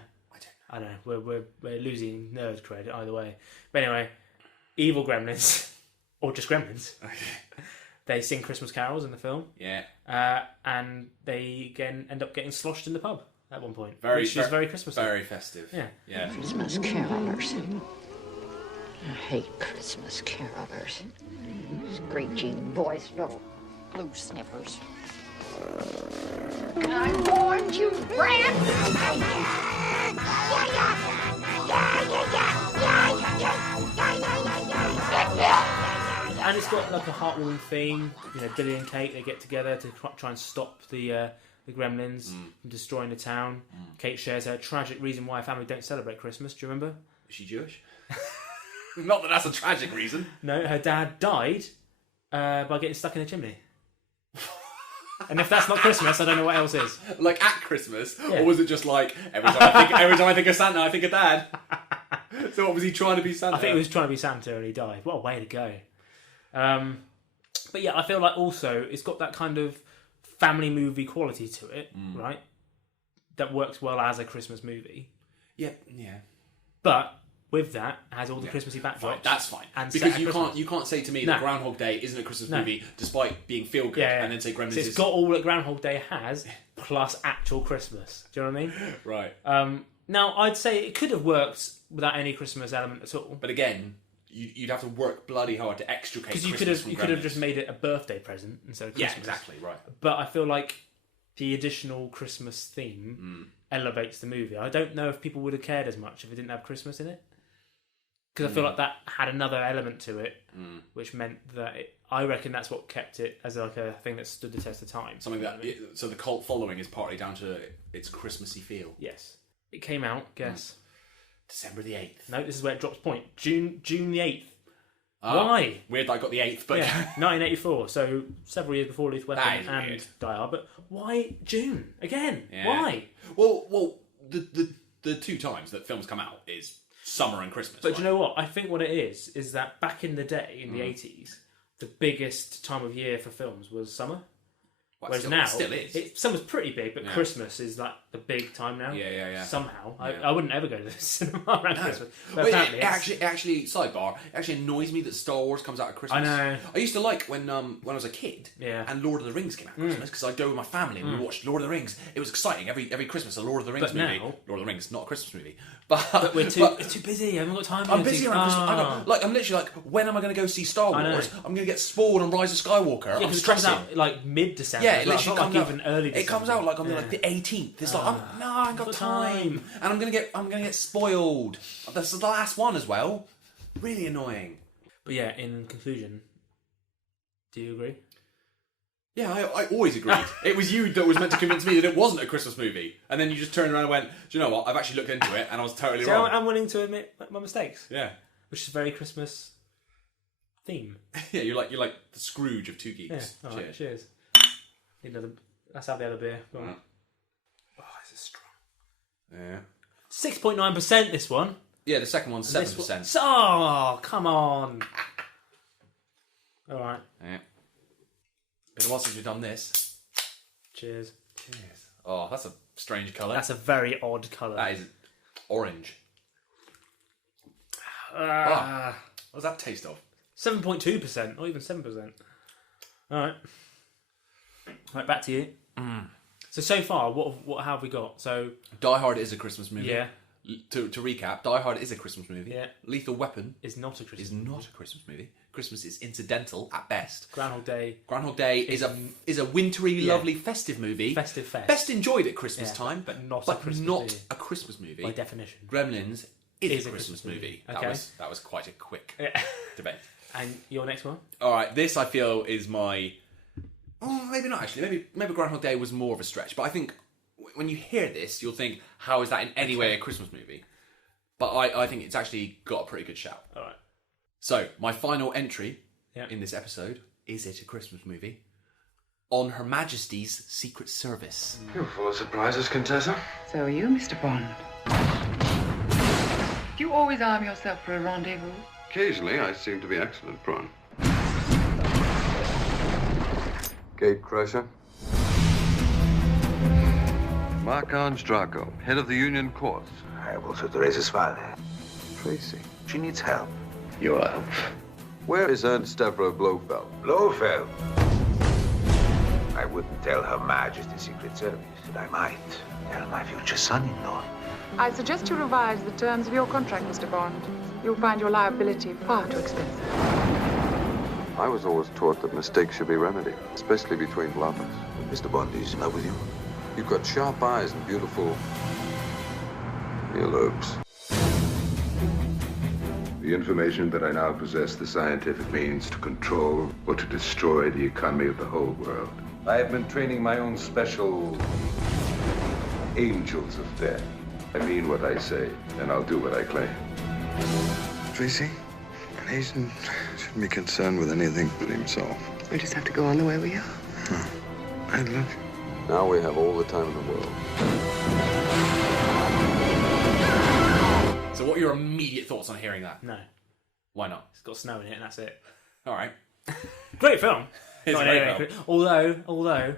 I don't know. We're losing nerd credit either way. But anyway, evil Gremlins, or just Gremlins, they sing Christmas carols in the film. Yeah. And they end up getting sloshed in the pub at one point. Which is very Christmas. Very festive. Yeah. Yeah. Christmas carolers. I hate Christmas carolers. Screeching voice, little blue sniffers. I warned you, Brad! And it's got like a heartwarming theme. You know, Billy and Kate, they get together to try and stop the Gremlins from destroying the town. Kate shares her tragic reason why her family don't celebrate Christmas. Do you remember? Is she Jewish? Not that that's a tragic reason. No, her dad died by getting stuck in a chimney. And if that's not Christmas, I don't know what else is. Like at Christmas? Yeah. Or was it just like, every time I think of Santa, I think of Dad? So what, was he trying to be Santa? I think he was trying to be Santa and he died. What a way to go. But yeah, I feel like also it's got that kind of family movie quality to it, right? That works well as a Christmas movie. Yeah. But with that, it has all the Christmassy backdrops. Fine, that's fine. And because you can't say to me that Groundhog Day isn't a Christmas movie despite being feel good and then say Gremlins so it's got all that Groundhog Day has plus actual Christmas. Do you know what I mean? Right. Now, I'd say it could have worked without any Christmas element at all. But again, you'd have to work bloody hard to extricate Christmas because you could have just made it a birthday present instead of Christmas. Yeah, exactly, right. But I feel like the additional Christmas theme elevates the movie. I don't know if people would have cared as much if it didn't have Christmas in it. Because I feel like that had another element to it, which meant that I reckon that's what kept it as like a thing that stood the test of time. Something that so the cult following is partly down to its Christmassy feel. Yes, it came out. Guess December the 8th. No, this is where it drops point. June the 8th. Why? Weird that I got the 8th, but 1984. So several years before Lethal Weapon and weird. Die Hard. But why June again? Yeah. Why? Well, the two times that films come out is summer and Christmas. But do you know what? I think what it is that back in the day, in the 80s, the biggest time of year for films was summer. Well, whereas now, summer's pretty big, but Christmas is like the big time now. Yeah. Somehow. Yeah. I wouldn't ever go to the cinema around Christmas. But Well, apparently actually, sidebar, it actually annoys me that Star Wars comes out at Christmas. I know. I used to like when I was a kid and Lord of the Rings came out at Christmas because I'd go with my family and we watched Lord of the Rings. It was exciting. Every Christmas, a Lord of the Rings movie. Now, Lord of the Rings, not a Christmas movie. But we're too busy. I haven't got time. I'm busy around Christmas. I'm literally like, when am I going to go see Star Wars? I'm going to get spoiled on Rise of Skywalker. Yeah, because it comes out like mid-December. Yeah, it literally comes out even early December. It comes out like on the 18th. It's like, I ain't got time, and I'm gonna get spoiled. This is the last one as well. Really annoying. But yeah, in conclusion, do you agree? Yeah, I always agreed. It was you that was meant to convince me that it wasn't a Christmas movie, and then you just turned around and went, "Do you know what? I've actually looked into it, and I was totally wrong." I'm willing to admit my mistakes. Yeah, which is very Christmas theme. Yeah, you're like the Scrooge of Two Geeks. Yeah. All right, cheers. Let's have the other beer. Go on. Oh, this is strong. Yeah. 6.9% this one. Yeah, the second one's 7%. Oh, come on. All right. Yeah. Been a while since we've done this. Cheers. Oh, that's a strange colour. That's a very odd colour. That is orange. What does that taste of? 7.2%, not even 7%. All right. Right, back to you. So far, what have we got? So Die Hard is a Christmas movie. Yeah. To recap, Die Hard is a Christmas movie. Yeah. Lethal Weapon is not a Christmas movie. Christmas is incidental at best. Groundhog Day is a wintry, lovely, festive movie. Festive fest. Best enjoyed at Christmas time, but not a Christmas movie. By definition. Gremlins is a Christmas movie. Okay. That was quite a quick debate. And your next one? All right, this I feel is my... Oh, maybe not actually. Maybe Groundhog Day was more of a stretch. But I think when you hear this, you'll think, how is that in any way a Christmas movie? But I think it's actually got a pretty good shout. All right. So, my final entry in this episode, is it a Christmas movie? On Her Majesty's Secret Service. You're full of surprises, Contessa. So are you, Mr. Bond. Do you always arm yourself for a rendezvous? Occasionally, I seem to be excellent, Prawn. Gate crusher. Mark-Ange Draco, head of the Union Courts. I will to Therese's father. Tracy. She needs help. Your help. Where is Ernst Stavro Blofeld? Blofeld? I wouldn't tell Her Majesty's Secret Service, but I might tell my future son-in-law. I suggest you revise the terms of your contract, Mr. Bond. You'll find your liability far too expensive. I was always taught that mistakes should be remedied, especially between lovers. Mr. Bond is in love with you. You've got sharp eyes and beautiful earlobes. The information that I now possess the scientific means to control or to destroy the economy of the whole world. I have been training my own special angels of death. I mean what I say, and I'll do what I claim. Tracy, an agent shouldn't be concerned with anything but himself. We just have to go on the way we are. I love you. Now we have all the time in the world. So what are your immediate thoughts on hearing that? No. Why not? It's got snow in it and that's it. All right. Great film. It's a great film. Although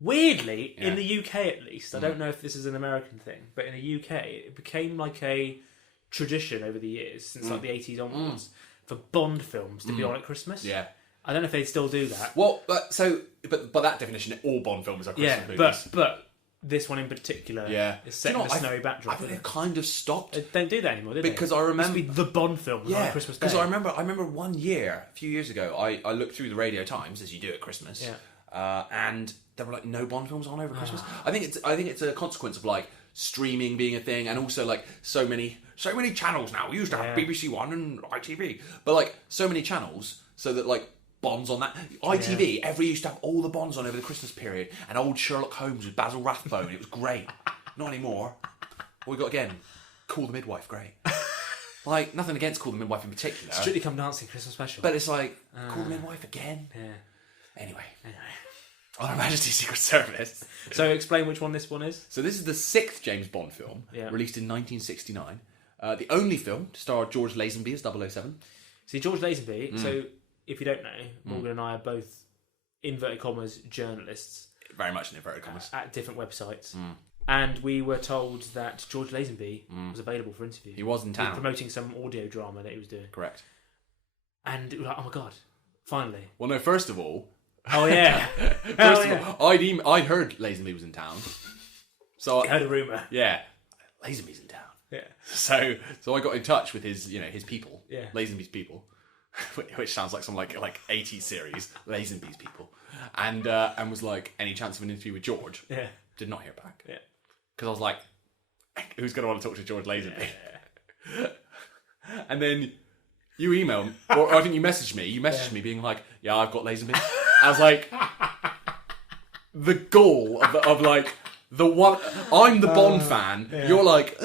weirdly, in the UK at least, I don't know if this is an American thing, but in the UK, it became like a tradition over the years, since like the 80s onwards, for Bond films to be on at Christmas. Yeah. I don't know if they still do that. Well, but by that definition, all Bond films are Christmas movies. But this one in particular is set in a snowy backdrop. I think they've kind of stopped. They don't do that anymore, do they? Because I remember... It used to be the Bond film on Christmas Day. Because I remember one year, a few years ago, I looked through the Radio Times, as you do at Christmas, and there were like no Bond films on over Christmas. I think it's a consequence of like streaming being a thing, and also like so many channels now. We used to have BBC One and ITV, but like so many channels, so that like Bonds on that. ITV, every used to have all the Bonds on over the Christmas period, and old Sherlock Holmes with Basil Rathbone. It was great. Not anymore. What we got again? Call the Midwife, great. Like, nothing against Call the Midwife in particular. Strictly Come Dancing Christmas special. But it's like, Call the Midwife again? Yeah. Anyway. On Her Majesty's Secret Service. So explain which one this one is. So this is the 6th James Bond film, released in 1969. The only film to star George Lazenby as 007. See, George Lazenby, so if you don't know, Morgan and I are both, inverted commas, journalists. Very much in inverted commas. At different websites. And we were told that George Lazenby was available for interview. He was in town. Promoting some audio drama that he was doing. Correct. And it was like, oh my God, finally. Well, no, first of all... Oh, yeah. First of all, I'd heard Lazenby was in town. So I heard a rumour. Yeah. Lazenby's in town. Yeah. So I got in touch with his people. Yeah. Lazenby's people. Which sounds like some like 80s series, Lazenby's people. And was like, any chance of an interview with George? Yeah. Did not hear back. Yeah. Because I was like, who's going to want to talk to George Lazenby? Yeah. And then you emailed, or I think you messaged me. You messaged me being like, yeah, I've got Lazenby. I was like, the gall of like, the one, I'm the Bond fan. Yeah. You're like,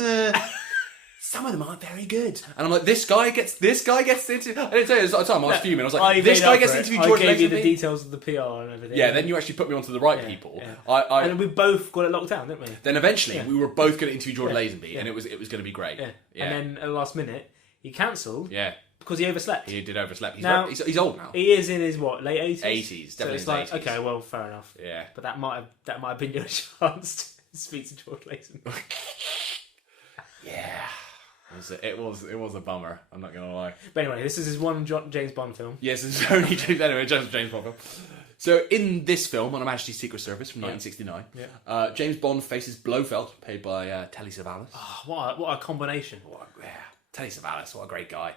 some of them aren't very good. And I'm like, this guy gets into... I didn't tell you this at the time, I was fuming. I was like, this guy gets to interview George Lazenby. I gave you the details of the PR and everything. Yeah, then you actually put me onto the right people. Yeah. And we both got it locked down, didn't we? Then eventually, we were both going to interview George Lazenby, and it was going to be great. Yeah. And then at the last minute, he cancelled. Yeah. Because he overslept. He did overslept. He's old now. He is in his, late 80s? 80s, definitely. So it's like, 80s. okay, well, fair enough. Yeah. But that might have been your chance to speak to George Lazenby. Yeah. It was a bummer. I'm not gonna lie. But anyway, this is his one James Bond film. Yes, it's only James Bond film. So in this film, on a Majesty's Secret Service from 1969, James Bond faces Blofeld, played by Telly Savalas. Oh, what a combination! Telly Savalas, what a great guy,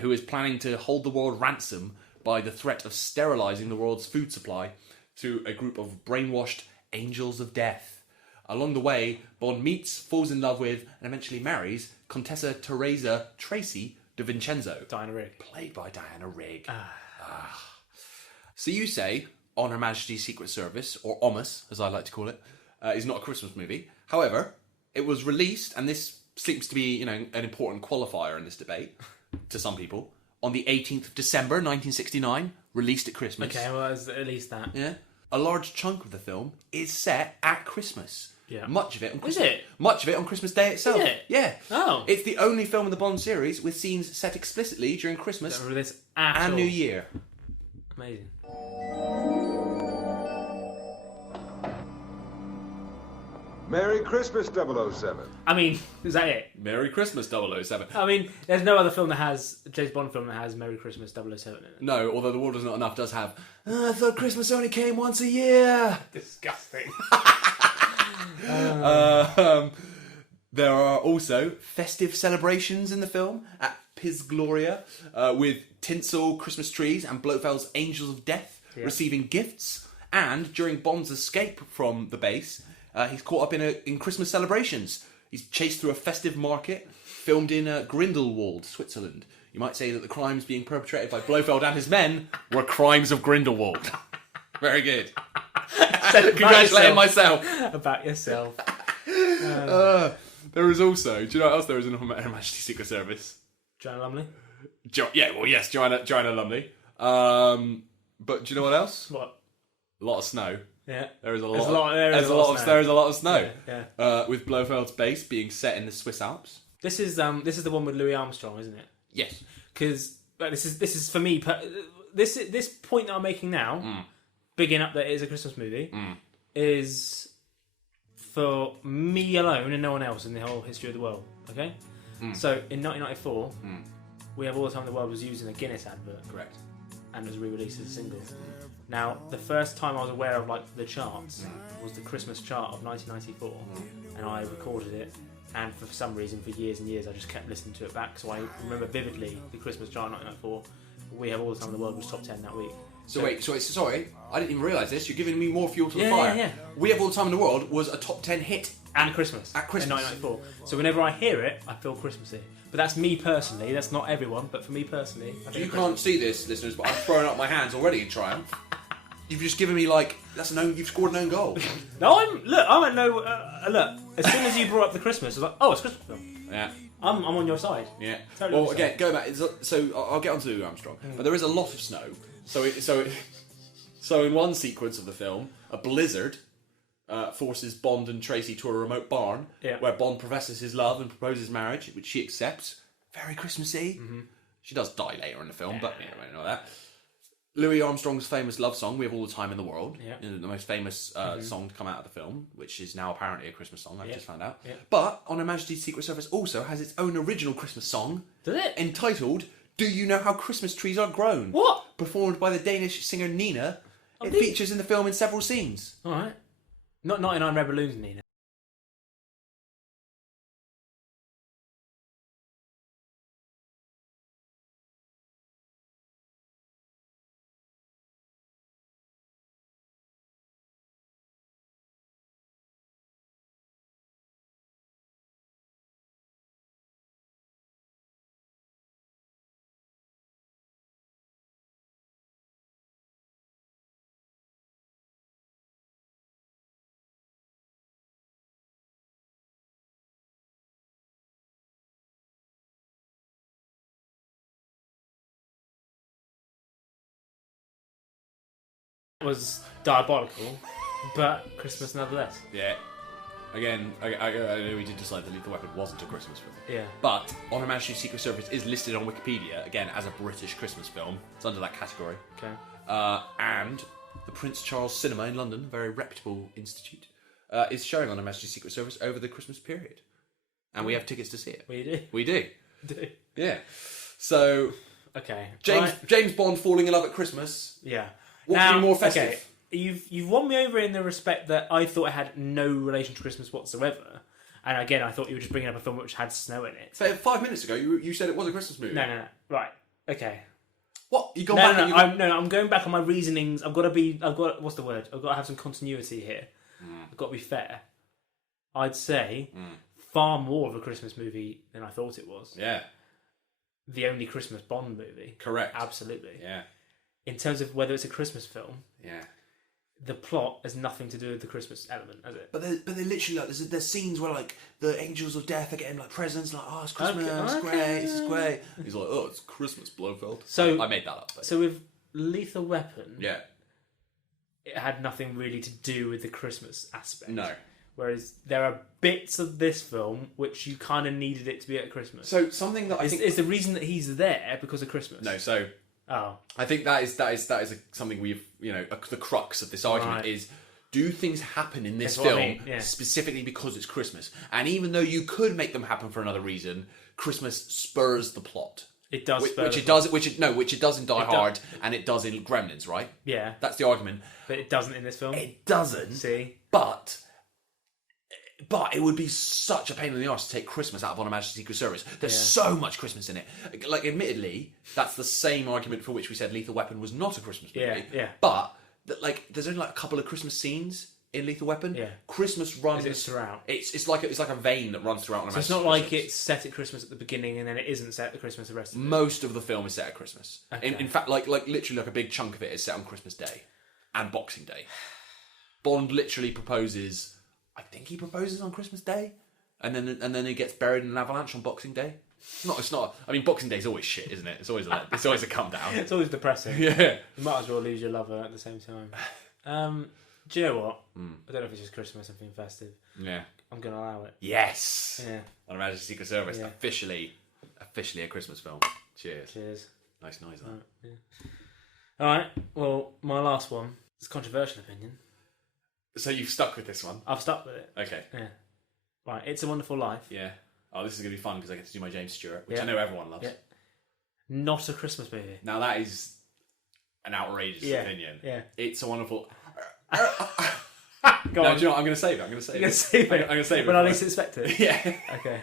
who is planning to hold the world ransom by the threat of sterilising the world's food supply to a group of brainwashed angels of death. Along the way, Bond meets, falls in love with, and eventually marries Contessa Teresa Tracy de Vincenzo. Diana Rigg. Played by Diana Rigg. So you say, On Her Majesty's Secret Service, or OMAS, as I like to call it, is not a Christmas movie. However, it was released, and this seems to be, an important qualifier in this debate, to some people, on the 18th of December 1969, released at Christmas. Okay, well, at least that. Yeah. A large chunk of the film is set at Christmas. Yeah. Much of it on Christmas. Is it? Much of it on Christmas Day itself. Is it? Yeah. Oh. It's the only film in the Bond series with scenes set explicitly during Christmas and New Year. Amazing. Merry Christmas, 007. I mean, is that it? Merry Christmas, 007. I mean, there's no other film that has James Bond film that has Merry Christmas 007 in it. No, although The World Is Not Enough does have I thought Christmas only came once a year. Disgusting. There are also festive celebrations in the film at Piz Gloria with tinsel, Christmas trees, and Blofeld's Angels of Death receiving gifts. And during Bond's escape from the base, he's caught up in Christmas celebrations. He's chased through a festive market, filmed in Grindelwald, Switzerland. You might say that the crimes being perpetrated by Blofeld and his men were crimes of Grindelwald. Very good. Congratulating myself. About yourself. There is also... Do you know what else there is in Her Majesty's Secret Service? Joanna Lumley? Yes, Joanna Lumley. But do you know what else? What? A lot of snow. Yeah. There is a lot of snow. Yeah. With Blofeld's base being set in the Swiss Alps. This is the one with Louis Armstrong, isn't it? Yes. Because this is for me. This point that I'm making now, bigging up that it is a Christmas movie, is for me alone and no one else in the whole history of the world. Okay. So in 1994, We Have All the Time in the World was used in a Guinness advert. Correct. And was re-released as a single. Now, the first time I was aware of the charts was the Christmas chart of 1994, and I recorded it. And for some reason, for years and years, I just kept listening to it back. So I remember vividly the Christmas chart of 1994. We Have All the Time in the World was top 10 that week. Sorry, I didn't even realise this. You're giving me more fuel to the fire. Yeah. We Have All the Time in the World was a top 10 hit. At Christmas. In 1994. So whenever I hear it, I feel Christmassy. But that's me personally. That's not everyone, but for me personally, I think you can't see this, listeners, but I've thrown up my hands already in triumph. You've just given me you've scored an own goal. No, I went no. Look, as soon as you brought up the Christmas, I was like, oh, it's a Christmas film. Yeah. I'm on your side. Yeah. Totally well, again, go back. So I'll get on to Louis Armstrong, but there is a lot of snow. So in one sequence of the film, a blizzard forces Bond and Tracy to a remote barn where Bond professes his love and proposes marriage, which she accepts. Very Christmassy. She does die later in the film, but you don't know that. Louis Armstrong's famous love song, We Have All the Time in the World, the most famous song to come out of the film, which is now apparently a Christmas song, I've just found out. Yeah. But On Her Majesty's Secret Service also has its own original Christmas song. Does it? Entitled Do You Know How Christmas Trees Are Grown? What? Performed by the Danish singer Nina. It features in the film in several scenes. Alright. Not 99 Red Balloons, Nina. Was diabolical, but Christmas nonetheless. Yeah. Again, I know we did decide that Lethal Weapon wasn't a Christmas film. Yeah. But On Her Majesty's Secret Service is listed on Wikipedia, again, as a British Christmas film. It's under that category. Okay. And the Prince Charles Cinema in London, a very reputable institute, is showing On Her Majesty's Secret Service over the Christmas period. and we have tickets to see it. We do. We do. Yeah. So, okay, James Bond falling in love at Christmas. Yeah. What could be more festive? Okay, you've won me over in the respect that I thought it had no relation to Christmas whatsoever. And again, I thought you were just bringing up a film which had snow in it. So 5 minutes ago, you said it was a Christmas movie. No. Right. Okay. What? You gone back? I'm going back on my reasonings. What's the word? I've got to have some continuity here. I've got to be fair. I'd say far more of a Christmas movie than I thought it was. Yeah. The only Christmas Bond movie. Correct. Absolutely. Yeah. In terms of whether it's a Christmas film. Yeah. The plot has nothing to do with the Christmas element, has it? But they're literally like there's scenes where like the angels of death are getting like presents, like it's Christmas, it's great, this is great. He's like, it's Christmas, Blofeld. So I made that up. But... So with Lethal Weapon, it had nothing really to do with the Christmas aspect. No. Whereas there are bits of this film which you kind of needed it to be at Christmas. So something that I think is the reason that he's there because of Christmas. No, so. Oh. I think that is something we've the crux of this argument is, do things happen in this film specifically because it's Christmas? And even though you could make them happen for another reason, Christmas spurs the plot. It does, which it does in Die Hard and it does in Gremlins, right? Yeah, that's the argument. But it doesn't in this film. It doesn't. See, but it would be such a pain in the arse to take Christmas out of On Her Majesty's Secret Service. There's so much Christmas in it. Like, admittedly, that's the same argument for which we said Lethal Weapon was not a Christmas movie. Yeah. But there's only like a couple of Christmas scenes in Lethal Weapon. Yeah. Christmas runs throughout. It's like a vein that runs throughout On Her Majesty's Secret Service. It's not like Service. it's set at Christmas at the beginning and then it isn't set at Christmas the rest of it. Most of the film is set at Christmas. Okay. In fact, like literally, like a big chunk of it is set on Christmas Day and Boxing Day. Bond literally proposes. I think he proposes on Christmas Day, and then he gets buried in an avalanche on Boxing Day. It's not. I mean, Boxing Day is always shit, isn't it? It's always a come down. It's always depressing. Yeah, you might as well lose your lover at the same time. Do you know what? I don't know if it's just Christmas and being festive. Yeah, I'm gonna allow it. Yes. Yeah. On Her Majesty's Secret Service, officially a Christmas film. Cheers. Nice noise. All right. Well, my last one is a controversial opinion. So you've stuck with this one? I've stuck with it. Okay. Yeah. Right. It's a Wonderful Life. Yeah. Oh, this is going to be fun because I get to do my James Stewart, which I know everyone loves. Yeah. Not a Christmas movie. Now that is an outrageous opinion. Yeah. It's a Wonderful... Go on. Do you know what? I'm going to save it. I'm going to save it. When I least expect it? Yeah. Okay.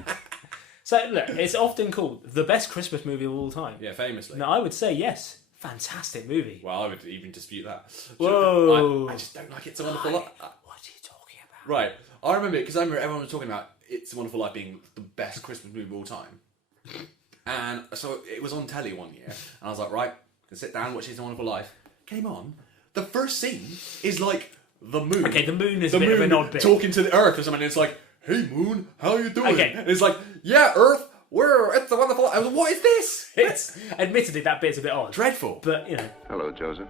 So, look, it's often called the best Christmas movie of all time. Yeah, famously. Now, I would say yes. Fantastic movie. Well, I would even dispute that. Whoa. I just don't like It's a Wonderful Life. What are you talking about? Right. I remember it because I remember everyone was talking about It's a Wonderful Life being the best Christmas movie of all time. And so it was on telly one year. And I was like, right, can sit down, watch It's a Wonderful Life. Came on. The first scene is like the moon. Okay, the moon is a bit of an odd bit. Talking to the Earth or something. And it's like, hey, moon, how you doing? Okay. And it's like, yeah, Earth, it's a Wonderful Life. I was like, what is this? It's admittedly that bit's a bit odd. Dreadful. But, you know. Hello, Joseph.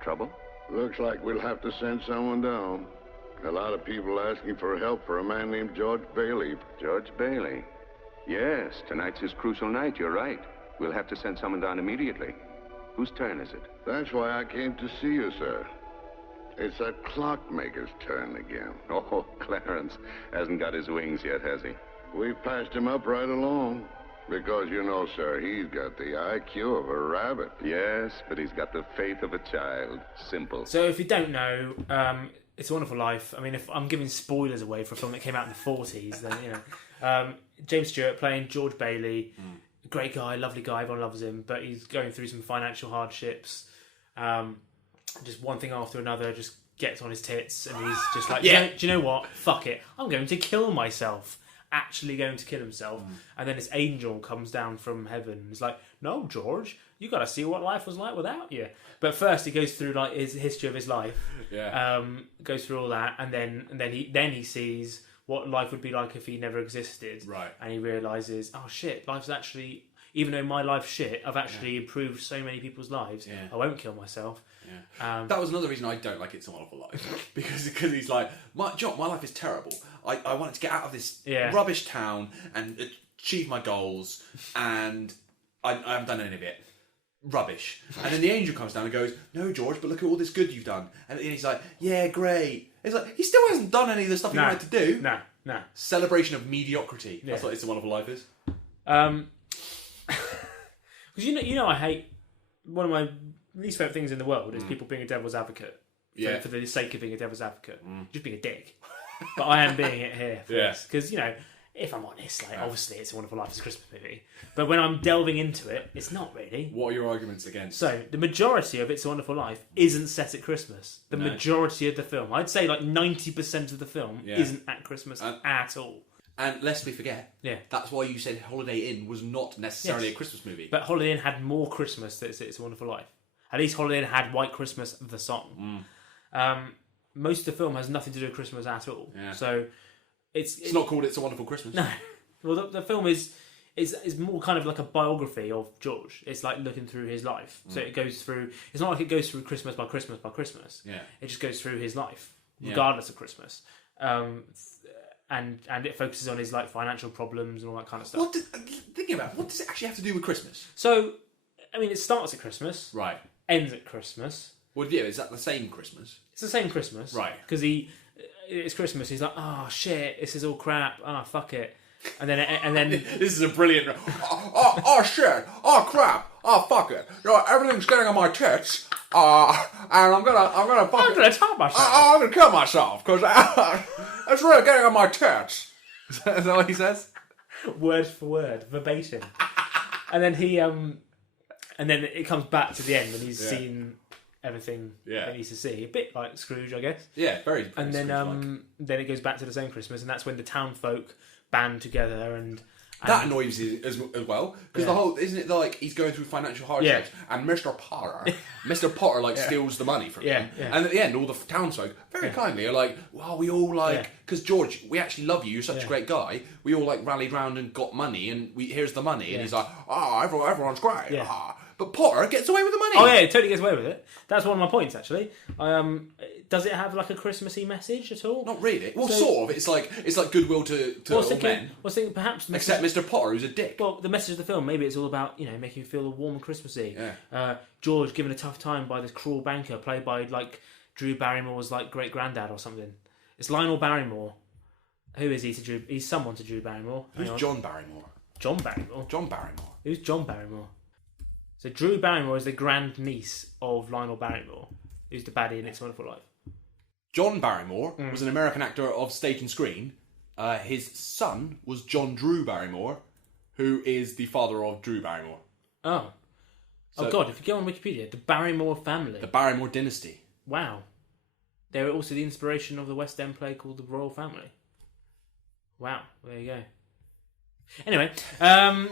Trouble? Looks like we'll have to send someone down. A lot of people asking for help for a man named George Bailey. George Bailey? Yes, tonight's his crucial night, you're right. We'll have to send someone down immediately. Whose turn is it? That's why I came to see you, sir. It's that clockmaker's turn again. Oh, Clarence hasn't got his wings yet, has he? We've passed him up right along. Because, you know, sir, he's got the IQ of a rabbit. Yes, but he's got the faith of a child. Simple. So if you don't know, It's a Wonderful Life. I mean, if I'm giving spoilers away for a film that came out in the 40s, then, you know. James Stewart playing George Bailey. Great guy, lovely guy, everyone loves him, but he's going through some financial hardships. Just one thing after another, just gets on his tits, and he's just like, do you know what? Fuck it. I'm going to kill myself. Actually going to kill himself. And then this angel comes down from heaven and is like, no, George, you got to see what life was like without you. But first he goes through like his history of his life. Yeah. Goes through all that, and then he sees what life would be like if he never existed. Right. And he realizes, oh shit, life's actually, even though my life's shit, I've actually improved so many people's lives. Yeah. I won't kill myself. Yeah. That was another reason I don't like It's a Wonderful Life. because he's like, my life is terrible. I wanted to get out of this rubbish town and achieve my goals, and I haven't done any of it. Rubbish. And then the angel comes down and goes, no, George, but look at all this good you've done. And he's like, yeah, great. It's like, he still hasn't done any of the stuff he wanted to do. No. No. Celebration of mediocrity. Yeah. That's what It's a Wonderful Life is. Because you know I hate... One of my least favourite things in the world is people being a devil's advocate. For the sake of being a devil's advocate. Just being a dick. But I am being it here for this. Because, you know, if I'm honest, like obviously It's a Wonderful Life is a Christmas movie. But when I'm delving into it, it's not really. What are your arguments against? So, the majority of It's a Wonderful Life isn't set at Christmas. The majority of the film, I'd say like 90% of the film isn't at Christmas at all. And lest we forget, that's why you said Holiday Inn was not necessarily a Christmas movie. But Holiday Inn had more Christmas than It's a Wonderful Life. At least Holiday Inn had White Christmas, the song. Most of the film has nothing to do with Christmas at all. Yeah. So it's not called It's a Wonderful Christmas. No. Well, the film is more kind of like a biography of George. It's like looking through his life. So it goes through... It's not like it goes through Christmas by Christmas by Christmas. Yeah. It just goes through his life, regardless of Christmas. And it focuses on his like financial problems and all that kind of stuff. Thinking about it, what does it actually have to do with Christmas? So, I mean, it starts at Christmas. Right. Ends at Christmas. Well, yeah, is that the same Christmas? It's the same Christmas. Right. Because it's Christmas, he's like, oh shit, this is all crap, fuck it. And then this is a brilliant... oh shit, oh crap, oh fuck it. Everything's getting on my tits, and I'm gonna top myself. I'm gonna kill myself, because it's really getting on my tits. Is that what he says? Word for word, verbatim. And then and then it comes back to the end when he's seen everything that he needs to see. A bit like Scrooge, I guess. Yeah, very and then then it goes back to the same Christmas, and that's when the town folk band together and that annoys you as well, because the whole, isn't it like he's going through financial hardships and Mr. Potter like steals the money from him, and at the end all the townsfolk very kindly are like, well, we all like, because George, we actually love you, you're such a great guy, we all like rallied round and got money, and here's the money, and he's like, everyone's great, but Potter gets away with the money. Oh yeah, he totally gets away with it. That's one of my points, actually. Does it have like a Christmassy message at all? Not really. Well, sort of. It's like goodwill to all men. I was thinking perhaps... Except Mr. Potter, who's a dick. Well, the message of the film, maybe it's all about, making you feel warm and Christmassy. Yeah. George given a tough time by this cruel banker, played by, like, Drew Barrymore's, like, great-granddad or something. It's Lionel Barrymore. Who is he to Drew... He's someone to Drew Barrymore. Who's John Barrymore? John Barrymore? John Barrymore. Who's John Barrymore? So Drew Barrymore is the grand niece of Lionel Barrymore, who's the baddie in It's a Wonderful Life. John Barrymore was an American actor of stage and screen. His son was John Drew Barrymore, who is the father of Drew Barrymore. Oh. So, God, if you go on Wikipedia, the Barrymore family. The Barrymore dynasty. Wow. They were also the inspiration of the West End play called The Royal Family. Wow, there you go. Anyway,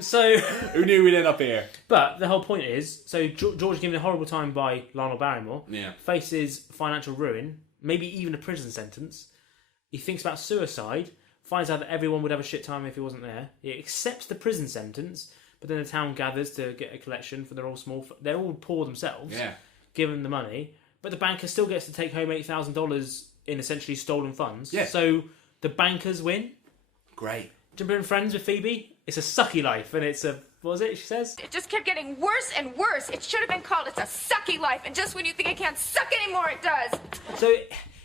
so... Who knew we'd end up here? But the whole point is, so George, given a horrible time by Lionel Barrymore, faces financial ruin, maybe even a prison sentence. He thinks about suicide, finds out that everyone would have a shit time if he wasn't there. He accepts the prison sentence, but then the town gathers to get a collection for they're all poor themselves, give them the money, but the banker still gets to take home $8,000 in essentially stolen funds. Yeah. So the bankers win. Great. Jumper and Friends with Phoebe. It's a sucky life, and it's a... What was it she says? It just kept getting worse and worse. It should have been called It's a Sucky Life, and just when you think it can't suck anymore, it does. So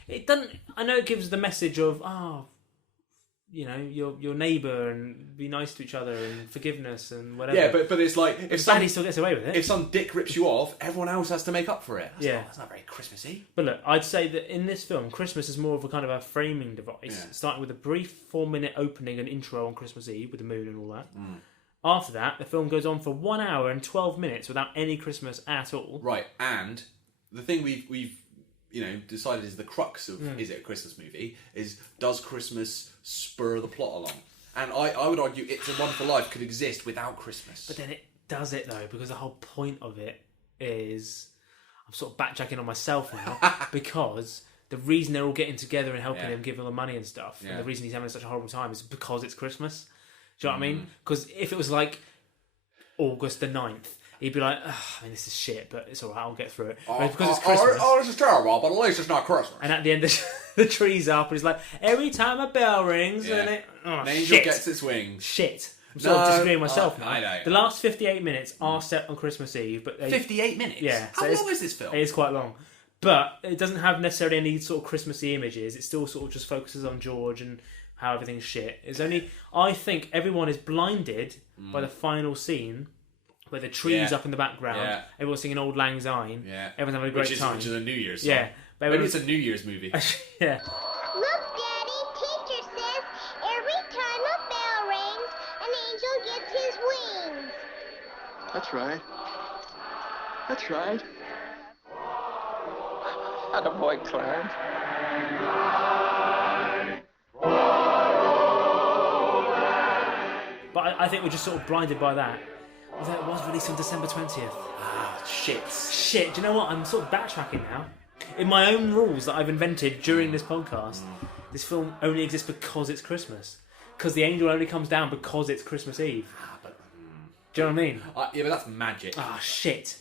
it doesn't... I know it gives the message of, your neighbour, and be nice to each other, and forgiveness, and whatever. Yeah, but it's like... If somebody still gets away with it. If some dick rips you off, everyone else has to make up for it. That's not very Christmassy. But look, I'd say that in this film, Christmas is more of a kind of a framing device, starting with a brief 4-minute opening and intro on Christmas Eve with the moon and all that. After that, the film goes on for 1 hour and 12 minutes without any Christmas at all. Right, and the thing we've decided is the crux of Is It a Christmas Movie is, does Christmas spur the plot along? And I would argue It's a Wonderful Life could exist without Christmas. But then it does it though, because the whole point of it is, I'm sort of backjacking on myself now, because the reason they're all getting together and helping him, give him the money and stuff, and the reason he's having such a horrible time is because it's Christmas. Do you know what I mean? Because if it was like August the 9th, he'd be like, this is shit, but it's alright, I'll get through it. Because it's Christmas. This is terrible, but at least it's not Christmas. And at the end, the tree's up, and he's like, every time a bell rings, and an angel gets its wings. Shit. I'm sort of disagreeing with myself now. I know. The last 58 minutes are set on Christmas Eve. But 58 minutes? Yeah. How long is this film? It is quite long. But it doesn't have necessarily any sort of Christmassy images. It still sort of just focuses on George and how everything's shit. It's only I think everyone is blinded by the final scene where the trees up in the background, everyone's singing Auld Lang Syne, everyone's having a great time. Which is a New Year's song. Yeah. Maybe it's a New Year's movie. Yeah. Look, Daddy, teacher says every time a bell rings, an angel gets his wings. That's right. That's right. Attaboy, Clarence. But I think we're just sort of blinded by that. Although it was released on December 20th. Ah, shit. Shit, do you know what? I'm sort of backtracking now. In my own rules that I've invented during this podcast, this film only exists because it's Christmas. Because the angel only comes down because it's Christmas Eve. Do you know what I mean? Yeah, but that's magic. Ah, shit.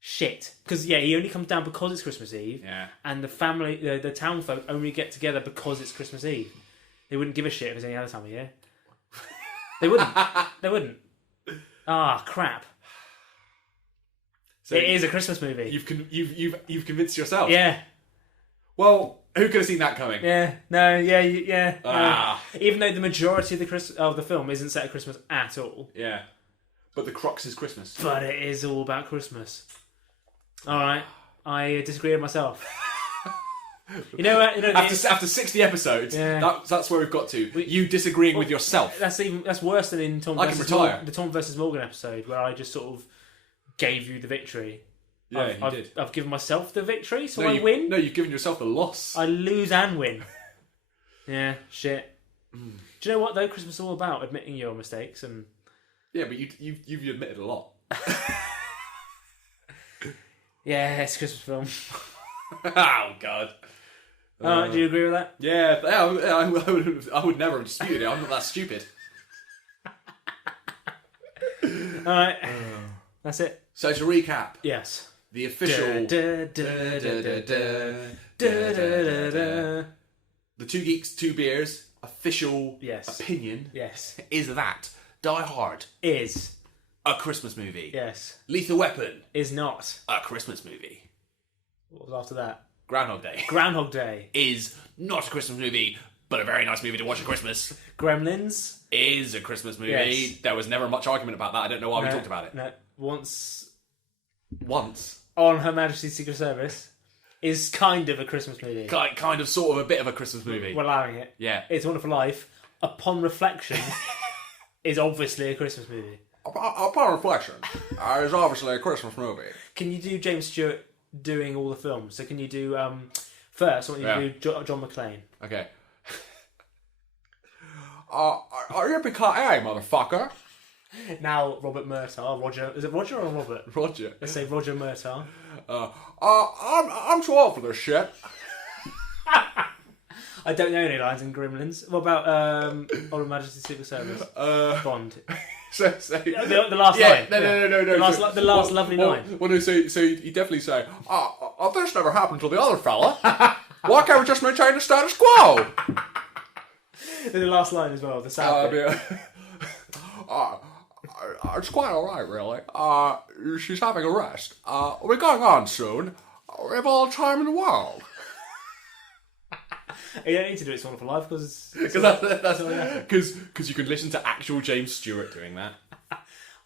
Shit. Because, he only comes down because it's Christmas Eve. Yeah. And the family, the town folk only get together because it's Christmas Eve. They wouldn't give a shit if it was any other time of year. They wouldn't. They wouldn't. Ah, crap. So it is a Christmas movie. You've convinced yourself. Yeah. Well, who could have seen that coming? Yeah. No. Yeah. Ah. Even though the majority of the film isn't set at Christmas at all. Yeah. But the crux is Christmas. But it is all about Christmas. All right. I disagree with myself. You know what? After 60 episodes, that's where we've got to. You disagreeing with yourself. That's worse than in I can retire. The Tom versus Morgan episode where I just sort of gave you the victory. Yeah, you did. I've given myself the victory, so I win. No, you've given yourself the loss. I lose and win. Yeah, shit. Do you know what though? Christmas is all about admitting your mistakes and. Yeah, but you've admitted a lot. Yeah, it's a Christmas film. Oh God. Do you agree with that? Yeah, I would never have disputed it. I'm not that stupid. Alright. That's it. So to recap. Yes. The official... The Two Geeks, Two Beers official opinion is that Die Hard is a Christmas movie. Yes. Lethal Weapon is not a Christmas movie. What was after that? Groundhog Day. Groundhog Day is not a Christmas movie, but a very nice movie to watch at Christmas. Gremlins is a Christmas movie. Yes. There was never much argument about that. I don't know why we talked about it. No. Once on Her Majesty's Secret Service is kind of a Christmas movie. Kind of, sort of, a bit of a Christmas movie. We're allowing it. Yeah. It's a Wonderful Life. Upon reflection, is obviously a Christmas movie. Upon reflection, is obviously a Christmas movie. Can you do James Stewart doing all the films? So can you do first? I want you to do John McClane. Okay. Are you yippee-ki-yay, motherfucker? Now Robert Murtaugh, Roger. Is it Roger or Robert? Roger. Let's say Roger Murtaugh. I'm too old for this shit. I don't know any lines in Gremlins. What about Her Majesty's Secret Service? Bond. So the last line. No. The last lovely line. Well, no, so you definitely say, this never happened to the other fella. Why can't we just maintain the status quo? The last line as well, the sound. It's quite alright, really. She's having a rest. We're going on soon. We have all the time in the world. You don't need to do It's Wonderful Life because you can listen to actual James Stewart doing that.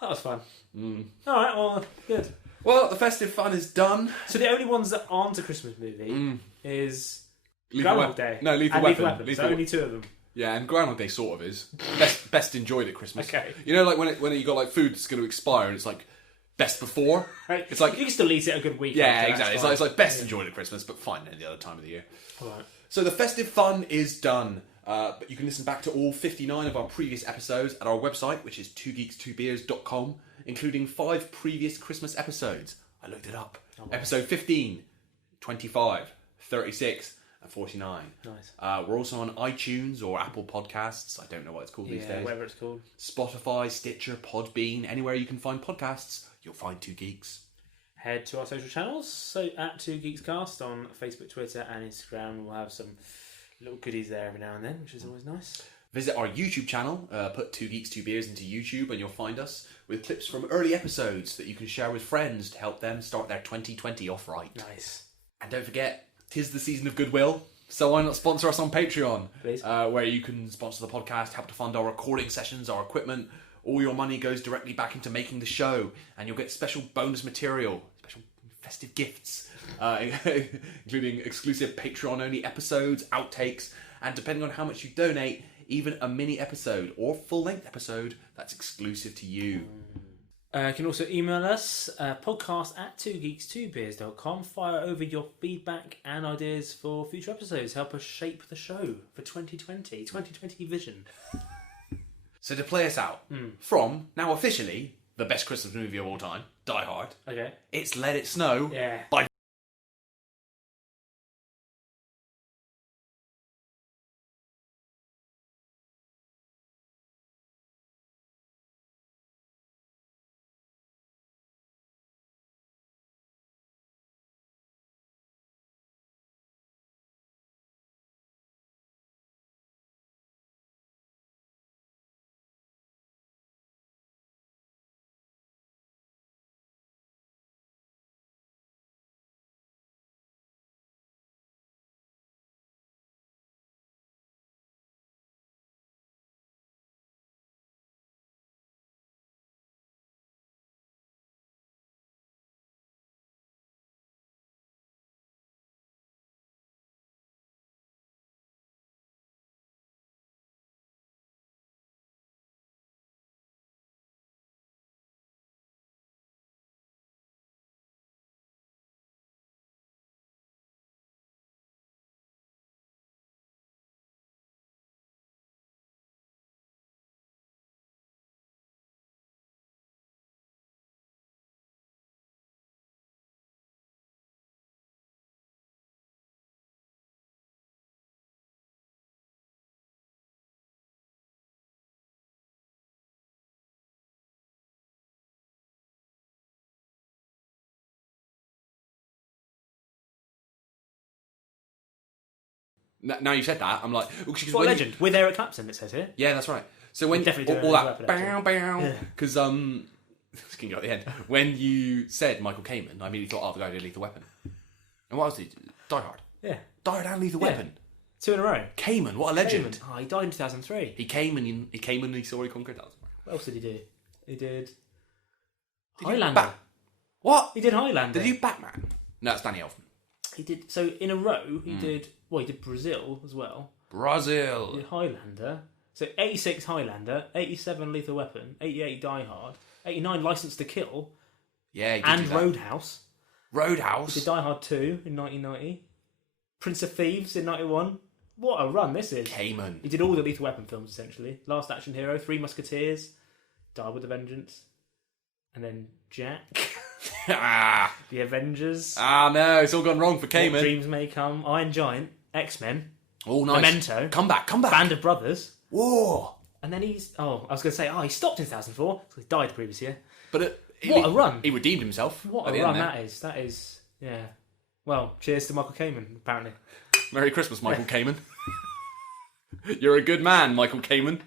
That was fun. Alright, well, good. Well, the festive fun is done. So the only ones that aren't a Christmas movie is Groundhog Day. No, Lethal Weapon. So only two of them. Yeah, and Groundhog Day sort of is. Best enjoyed at Christmas. Okay. You know, like when you got like food that's going to expire and it's like best before. Right. It's like you can still eat it a good week. Yeah, exactly. It's like best enjoyed at Christmas, but fine any other time of the year. Alright. So the festive fun is done. But you can listen back to all 59 of our previous episodes at our website, which is twogeeks2beers.com, including 5 previous Christmas episodes. I looked it up. Oh, wow. Episode 15, 25, 36, and 49. Nice. We're also on iTunes or Apple Podcasts. I don't know what it's called these days. Whatever it's called. Spotify, Stitcher, Podbean, anywhere you can find podcasts, you'll find Two Geeks. Head to our social channels, so at Two Geeks Cast on Facebook, Twitter, and Instagram. We'll have some little goodies there every now and then, which is always nice. Visit our YouTube channel, put Two Geeks, Two Beers into YouTube, and you'll find us with clips from early episodes that you can share with friends to help them start their 2020 off right. Nice. And don't forget, 'tis the season of goodwill. So why not sponsor us on Patreon? Please. Where you can sponsor the podcast, help to fund our recording sessions, our equipment. All your money goes directly back into making the show, and you'll get special bonus material, special festive gifts, including exclusive Patreon-only episodes, outtakes, and depending on how much you donate, even a mini episode or full-length episode that's exclusive to you. You can also email us, podcast@twogeeks2beers.com. Fire over your feedback and ideas for future episodes. Help us shape the show for 2020 vision. So to play us out, from, now officially, the best Christmas movie of all time, Die Hard, Okay. it's Let It Snow Yeah. by Now you said that, I'm like... What legend? With Eric Clapton, it says here. Yeah, that's right. So when all that... Because, just can go at the end. When you said Michael Kamen, I immediately thought, the guy who did Lethal Weapon. And what else did he do? Die Hard. Yeah. Die Hard and Lethal Weapon. 2 in a row. Kamen, what a legend. Kamen. Oh, he died in 2003. He came and he saw he conquered us. What else did he do? He did Highlander. What? He did Highlander. Did he do Batman? No, that's Danny Elfman. He did... So, in a row, he did... Well, he did Brazil as well. Brazil. He did Highlander. So, 86 Highlander, 87 Lethal Weapon, 88 Die Hard, 89 License to Kill, yeah, he did and do that. Roadhouse. Roadhouse? He did Die Hard 2 in 1990. Prince of Thieves in 91. What a run this is. Kamen. He did all the Lethal Weapon films, essentially. Last Action Hero, Three Musketeers, Die with a Vengeance, and then Jack. The Avengers. No, it's all gone wrong for Kamen. What Dreams May Come, Iron Giant, X-Men. Oh, nice. Memento. Come back. Band of Brothers. Whoa. And then he's... I was going to say, he stopped in 2004, because he died the previous year. But what a run. He redeemed himself. What a run that is. That is, yeah. Well, cheers to Michael Kamen, apparently. Merry Christmas, Michael Kamen. You're a good man, Michael Kamen.